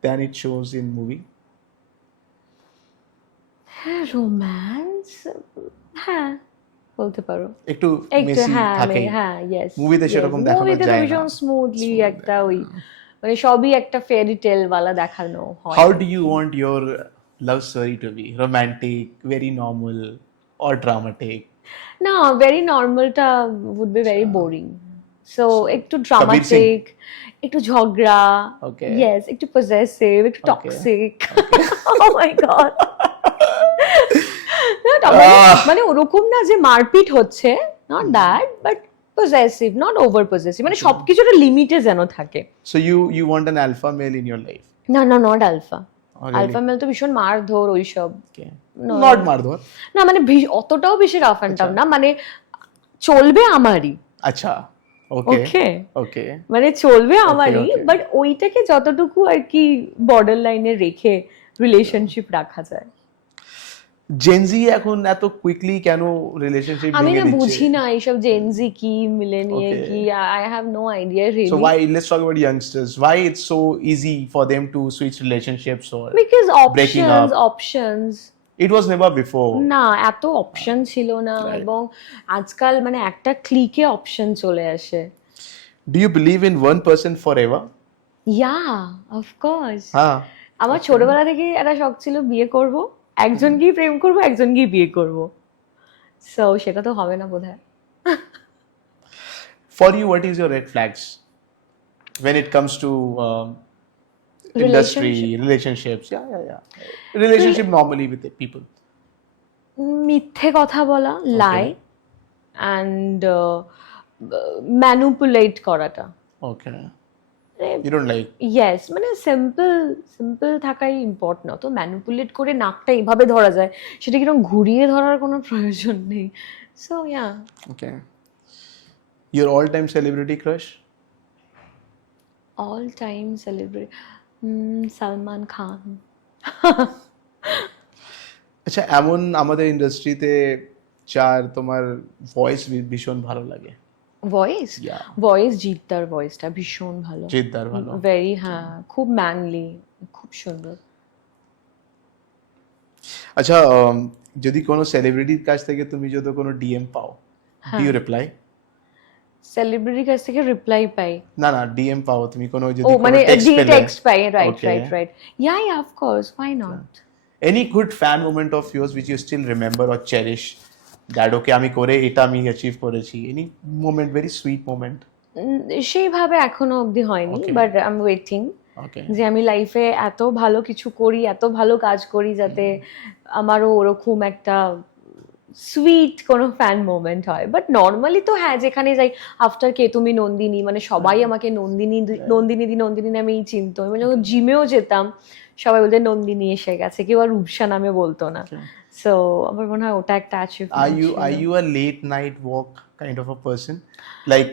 than it shows in movie? হ্যাঁ, রোম্যান্স, হ্যাঁ বলতে পারো। একটু একটু মেসি হ্যাঁ থাকে। হ্যাঁ, ইয়েস। মুভিতে সেরকম দেখানো মুভিতে তো যায় না। ভীষণ স্মুথলি একটা ওই মানে সবই একটা ফেয়ারি টেল ওয়ালা দেখানো হয়। How do you want your love story to be? Romantic, very normal, or dramatic? না, ভেরি নর্মালটা would be very boring. So একটু ড্রামাটিক, একটু ঝগড়া, Okay. ইয়েস, একটু পজেসিভ, একটু Okay. Toxic. Oh my God. মানে ওরকম না যে মারপিট হচ্ছে, not that, but possessive, not over possessive, মানে সবকিছু একটা লিমিটে যেন থাকে। So you want an alpha male in your life? না না, not alpha. Oh, really? Alpha male তো ভীষণ মারধর ওইসব। Okay. No. Not মারধর। না মানে অতটাও বেশি রাফ অ্যান্ড টাফ না, মানে চলবে আমারই। আচ্ছা। Okay. ওকে, Okay. মানে চলবে আমারই, okay. বাট ওইটাকে যতটুকু আর কি বর্ডার লাইনে রেখে রিলেশনশিপ রাখা যায়। জেনজি এখন এত কুইকলি কেন রিলেশনশিপ আমি ভেঙে না দিচ্ছে? বুঝি না এইসব জেনজি কি, মিলেনিয়া Okay. কি, I have no idea So really. why, let's talk about youngsters. Why it's so easy for them to switch relationships or because breaking options it was never before. না, এত option ছিল না, Right. এবং আজকাল মানে একটা ক্লিকে option চলে আসে। Do you believe in one person forever? Yeah, of course. হ্যাঁ। আমার ছোটবেলা থেকে একটা শখ ছিল বিয়ে করব, একজনকেই প্রেম করব, একজনকেই বিয়ে করব। সো সেটা তো হবে না বোধহয়। For you, what is your red flags when it comes to industry, relationships. Yeah. Relationship normally with the people. মিথ্যে কথা বলা, লাই, অ্যান্ড ম্যানুপুলেট করাটা। Okay. You don't like. Yes, মানে সিম্পল থাকাই ইম্পর্টেন্ট। তো ম্যানুপুলেট করে নাকটা এইভাবে ধরা যায়, সেটা কিরকম ঘুরিয়ে ধরার কোনো প্রয়োজন নেই। So yeah. Okay. Your all-time celebrity crush? All time celebrity Salman Khan. আচ্ছা, এমন আমাদের ইন্ডাস্ট্রিতে যার তোমার ভয়েস ভীষণ ভালো লাগে? Voice Yeah. ভয়েস জিদ্দার ভয়েসটা ভীষণ ভালো, জিদ্দার ভালো। ভেরি, হ্যাঁ, খুব ম্যানলি, খুব সুন্দর। আচ্ছা, যদি কোনো সেলিব্রিটির কাছ থেকে তুমি যদি কোনো ডিএম পাও, ডু ইউ রিপ্লাই? সেলিব্রিটির কাছ থেকে রিপ্লাই পাই? না, ডিএম পাও তুমি, কোনো যদি ও কোনো মানে টেক্সট পেলে, text pi, right Okay. Right. Yeah of course, why not. any good fan moment of yours which you still remember or cherish, that okay আমি করে এটা আমি অ্যাচিভ করেছি, any moment, very sweet moment? সেইভাবে এখনো অবধি হয়নি, Okay. But I am waiting Okay. যে আমি লাইফে এত ভালো কিছু করি, এত ভালো কাজ করি, যাতে আমারও ওরকম একটা সুইট কোনো ফ্যান মোমেন্ট হয়। বাট নর্মালি তো হ্যাঁ, যেখানে যাই, আফটার কে তুমি নন্দিনী, মানে সবাই আমাকে নন্দিনী নামেই চিনতো। আমি যখন জিমেও যেতাম, সবাই বলতে নন্দিনী এসে গেছে, কেউ আর রূপসা নামে বলতো না। সো আমার মনে হয় ওটা একটা Are achievement. you a late night walk kind of a person, like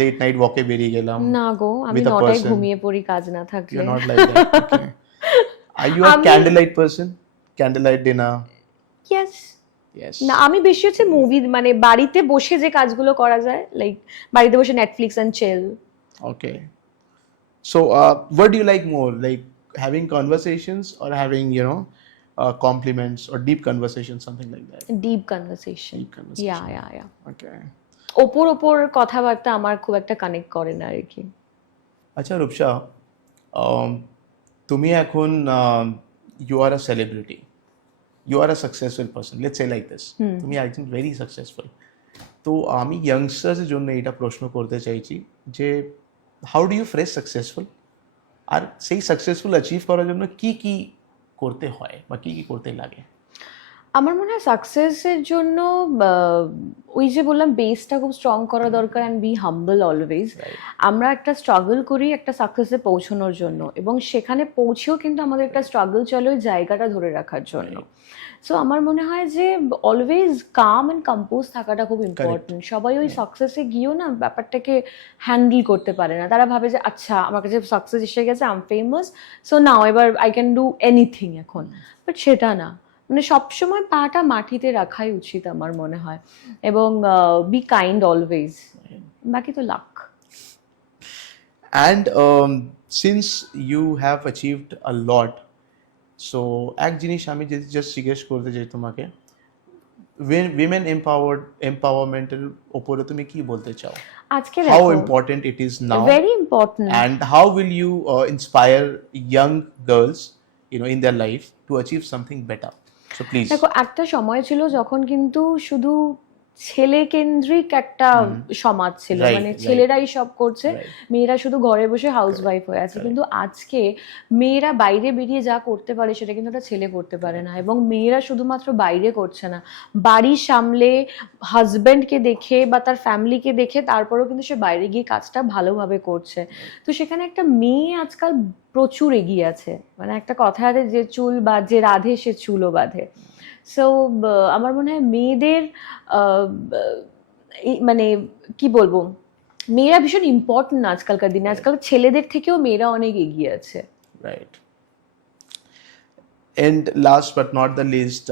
late night walk এ বেরিয়ে গেলাম? না গো, আমি with a 9টায় person? ঘুমিয়ে পড়ি কাজ না থাকলে। You're not like that. Okay. Are you a candlelight person? Candlelight dinner? Yes. Yes. না, আমি বেশি হচ্ছে মুভি, মানে বাড়িতে বসে যে কাজগুলো করা যায়, লাইক বাড়িতে বসে Netflix and chill. Okay. So, what do you like more, like having conversations or having, compliments or deep conversations, something like that? Deep conversation. Deep conversation. Yeah. Okay. ওপর কথাবার্তা আমার খুব একটা কানেক্ট করে না আর কি। আচ্ছা রূপসা, তুমি এখন you are a celebrity, you are a successful person, let's say like this, তুমি একজন very successful। তো আমি ইয়াংস্টার্সের জন্য এটা প্রশ্ন করতে চাইছি যে how do you fresh successful, আর সেই সাকসেসফুল অ্যাচিভ করার জন্য কি কি করতে হয় বা কি কি করতে লাগে? আমার মনে হয় সাকসেসের জন্য ওই যে বললাম, বেসটা খুব স্ট্রং করা দরকার, অ্যান্ড বি হাম্বল অলওয়েজ। আমরা একটা স্ট্রাগল করি একটা সাকসেসে পৌঁছানোর জন্য, এবং সেখানে পৌঁছেও কিন্তু আমাদের একটা স্ট্রাগল চলে ওই জায়গাটা ধরে রাখার জন্য। সো আমার মনে হয় যে অলওয়েজ কাম অ্যান্ড কম্পোজ থাকাটা খুব ইম্পর্টেন্ট। সবাই ওই সাকসেসে গিয়েও না ব্যাপারটাকে হ্যান্ডেল করতে পারে না। তারা ভাবে যে আচ্ছা আমার কাছে সাকসেস এসে গেছে, I am famous, so now এবার আই ক্যান ডু এনিথিং এখন। বাট সেটা না, মানে সবসময় পাটা মাটিতে রাখাই উচিত আমার মনে হয়, এবং বি কাইন্ড অলওয়েজ, বাকি তো lakh. And since you have achieved a lot, so এক জিনিস আমি জাস্ট জিজ্ঞেস করতে চাই তোমাকে, women empowermenটের উপরে তুমি কি বলতে চাও? আজকে How দেখো, important it is now, very important. and how will you inspire young girls, in their life to achieve something better? So please. দেখো, একটা সময় ছিল যখন কিন্তু শুধু ছেলে কেন্দ্রিক একটা সমাজ ছিল, Right, মানে right. ছেলেরাই সব করছে, Right. মেয়েরা শুধু ঘরে বসে হাউস ওয়াইফ হয়ে আছে। কিন্তু আজকে মেয়েরা বাইরে বেরিয়ে যা করতে পারে সেটা কিন্তু একটা ছেলে করতে পারে না। এবং মেয়েরা শুধুমাত্র বাইরে করছে না, বাড়ি সামলে হাজব্যান্ডকে দেখে বা তার ফ্যামিলিকে দেখে তারপরেও কিন্তু সে বাইরে গিয়ে কাজটা ভালোভাবে করছে। তো সেখানে একটা মেয়ে আজকাল প্রচুর এগিয়ে আছে। মানে একটা কথা আছে, যে চুল বা যে রাধে সে চুলও বাঁধে। সো আমার মনে হয় মেয়েদের মানে কি বলবো, মেয়েরা ভীষণ ইম্পর্টেন্ট আজকালকার দিনে। আজকাল ছেলেদের থেকেও মেয়েরা অনেক এগিয়ে আছে। Right. And last but not the least,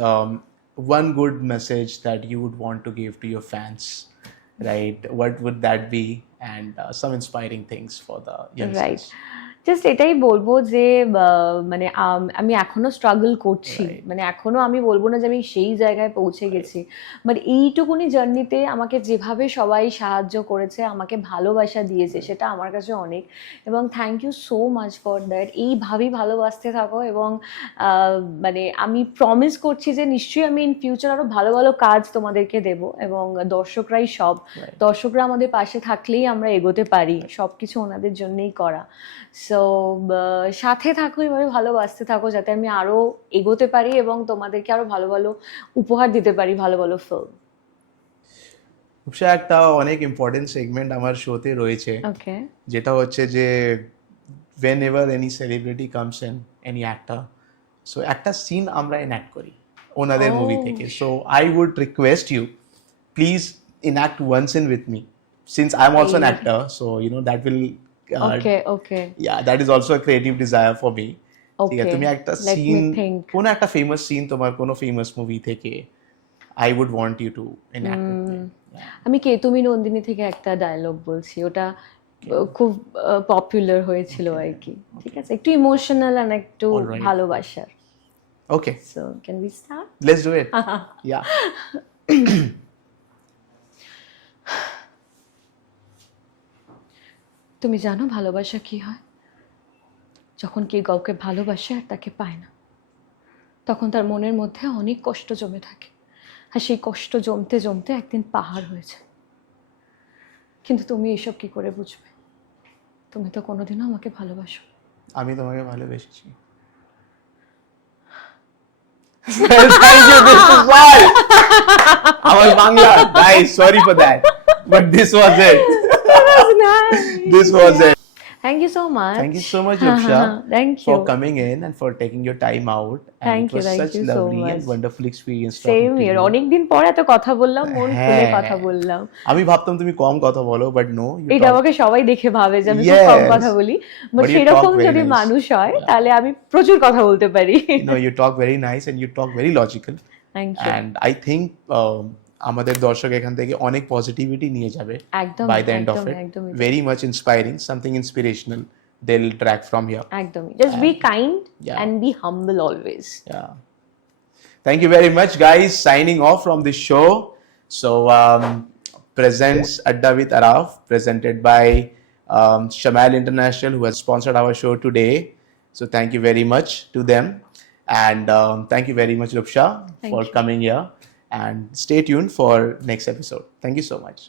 one good message that you would want to give to your fans, right? What would that be? And some inspiring things for the youngsters. Right, just এটাই বলবো যে মানে আমি এখনো struggle করছি, মানে এখনো আমি বলবো না যে আমি সেই জায়গায় পৌঁছে গেছি, বাট এইটুকুনি জার্নিতে আমাকে যেভাবে সবাই সাহায্য করেছে, আমাকে ভালোবাসা দিয়েছে, সেটা আমার কাছে অনেক। এবং thank you so much for that. এইভাবেই ভালোবাসতে থাকো, এবং মানে আমি প্রমিস করছি যে নিশ্চয়ই আমি ইন ফিউচার আরো ভালো ভালো কাজ তোমাদেরকে দেব, এবং দর্শকরাই সব, দর্শকরা আমাদের পাশে থাকলেই আমরা এগোতে পারি, সবকিছু ওনাদের জন্যই করা। সো সো সাথে থাকো, এভাবে ভালোবাসতে থাকো যাতে আমি আরো এগোতে পারি এবং তোমাদেরকে আরো ভালো ভালো উপহার দিতে পারি, ভালো ভালো ফিল্ম। রূপসা, একটা অনেক ইম্পর্টেন্ট সেগমেন্ট আমার শোতে রয়েছে, ওকে, যেটা হচ্ছে যে whenever any celebrity comes in, any actor, so একটা সিন আমরা enact করি ওনাদের Oh. মুভি থেকে। So I would request you, please enact one scene with me, since I'm also an actor, so you know that will okay, okay, yeah, that is also a creative desire for me. ঠিক আছে, ওকে, তুমি একটা let me scene, think. কোন একটা famous scene তোমার কোনো famous movie থেকে I would want you to enact with me. Yeah. আমি কে তুমি নন্দিনী থেকে একটা ডায়লগ বলছি, ওটা খুব পপুলার হয়েছিল আর কি। ঠিক আছে, একটু ইমোশনাল আর একটু Alright. ভালোবাসার। Okay, so can we start? let's do it. Yeah. তুমি জানো ভালোবাসা কি হয়? যখন কেউ কাউকে ভালোবাসে আর তাকে পায় না, তখন তার মনের মধ্যে অনেক কষ্ট জমে থাকে, আর সেই কষ্ট জমতে জমতে একদিন পাহাড় হয়ে যায়। কিন্তু তুমি এসব কি করে বুঝবে? তুমি তো কোনোদিনও আমাকে ভালোবাসো। আমি তোমাকে ভালোবেসেছি। Thank you, this is why. আমার Bangla, guys, sorry for that, but this was it. This was it. Thank you so much. Thank you so much, Rupsha, Thank for you. coming in and for taking your time out. And Thank it was you such so lovely and much. wonderful experience. Same talking to year, you. অনেকদিন পর এত কথা বললাম, মন খুলে হ্যাঁ। কথা বললাম। আমি ভাবতাম তুমি কম কথা বলো, but no, you এটা talk, আমাকে সবাই দেখে ভাবে যে আমি খুব কম Yes. কথা বলি, বাট But you সেরকম talk very যদি nice. মানুষ হয় তাহলে আমি প্রচুর কথা বলতে পারি। you know, you talk very nice and you talk very logical. Thank you. And I think আমাদের দর্শক এখান থেকে অনেক পজিটিভিটি নিয়ে যাবে একদম, by the end of একদমই, it. একদমই। Very much inspiring, something inspirational they'll track from here. একদমই, just be kind Yeah. And be humble always. Yeah. Thank you very much, guys. Signing off from this show. So, presents Adda with Araf, presented by Shamal International, who has sponsored our show today. So, thank you very much to them. And thank you very much, Rupsha, Thank for you. coming here. And stay tuned for next episode. Thank you so much.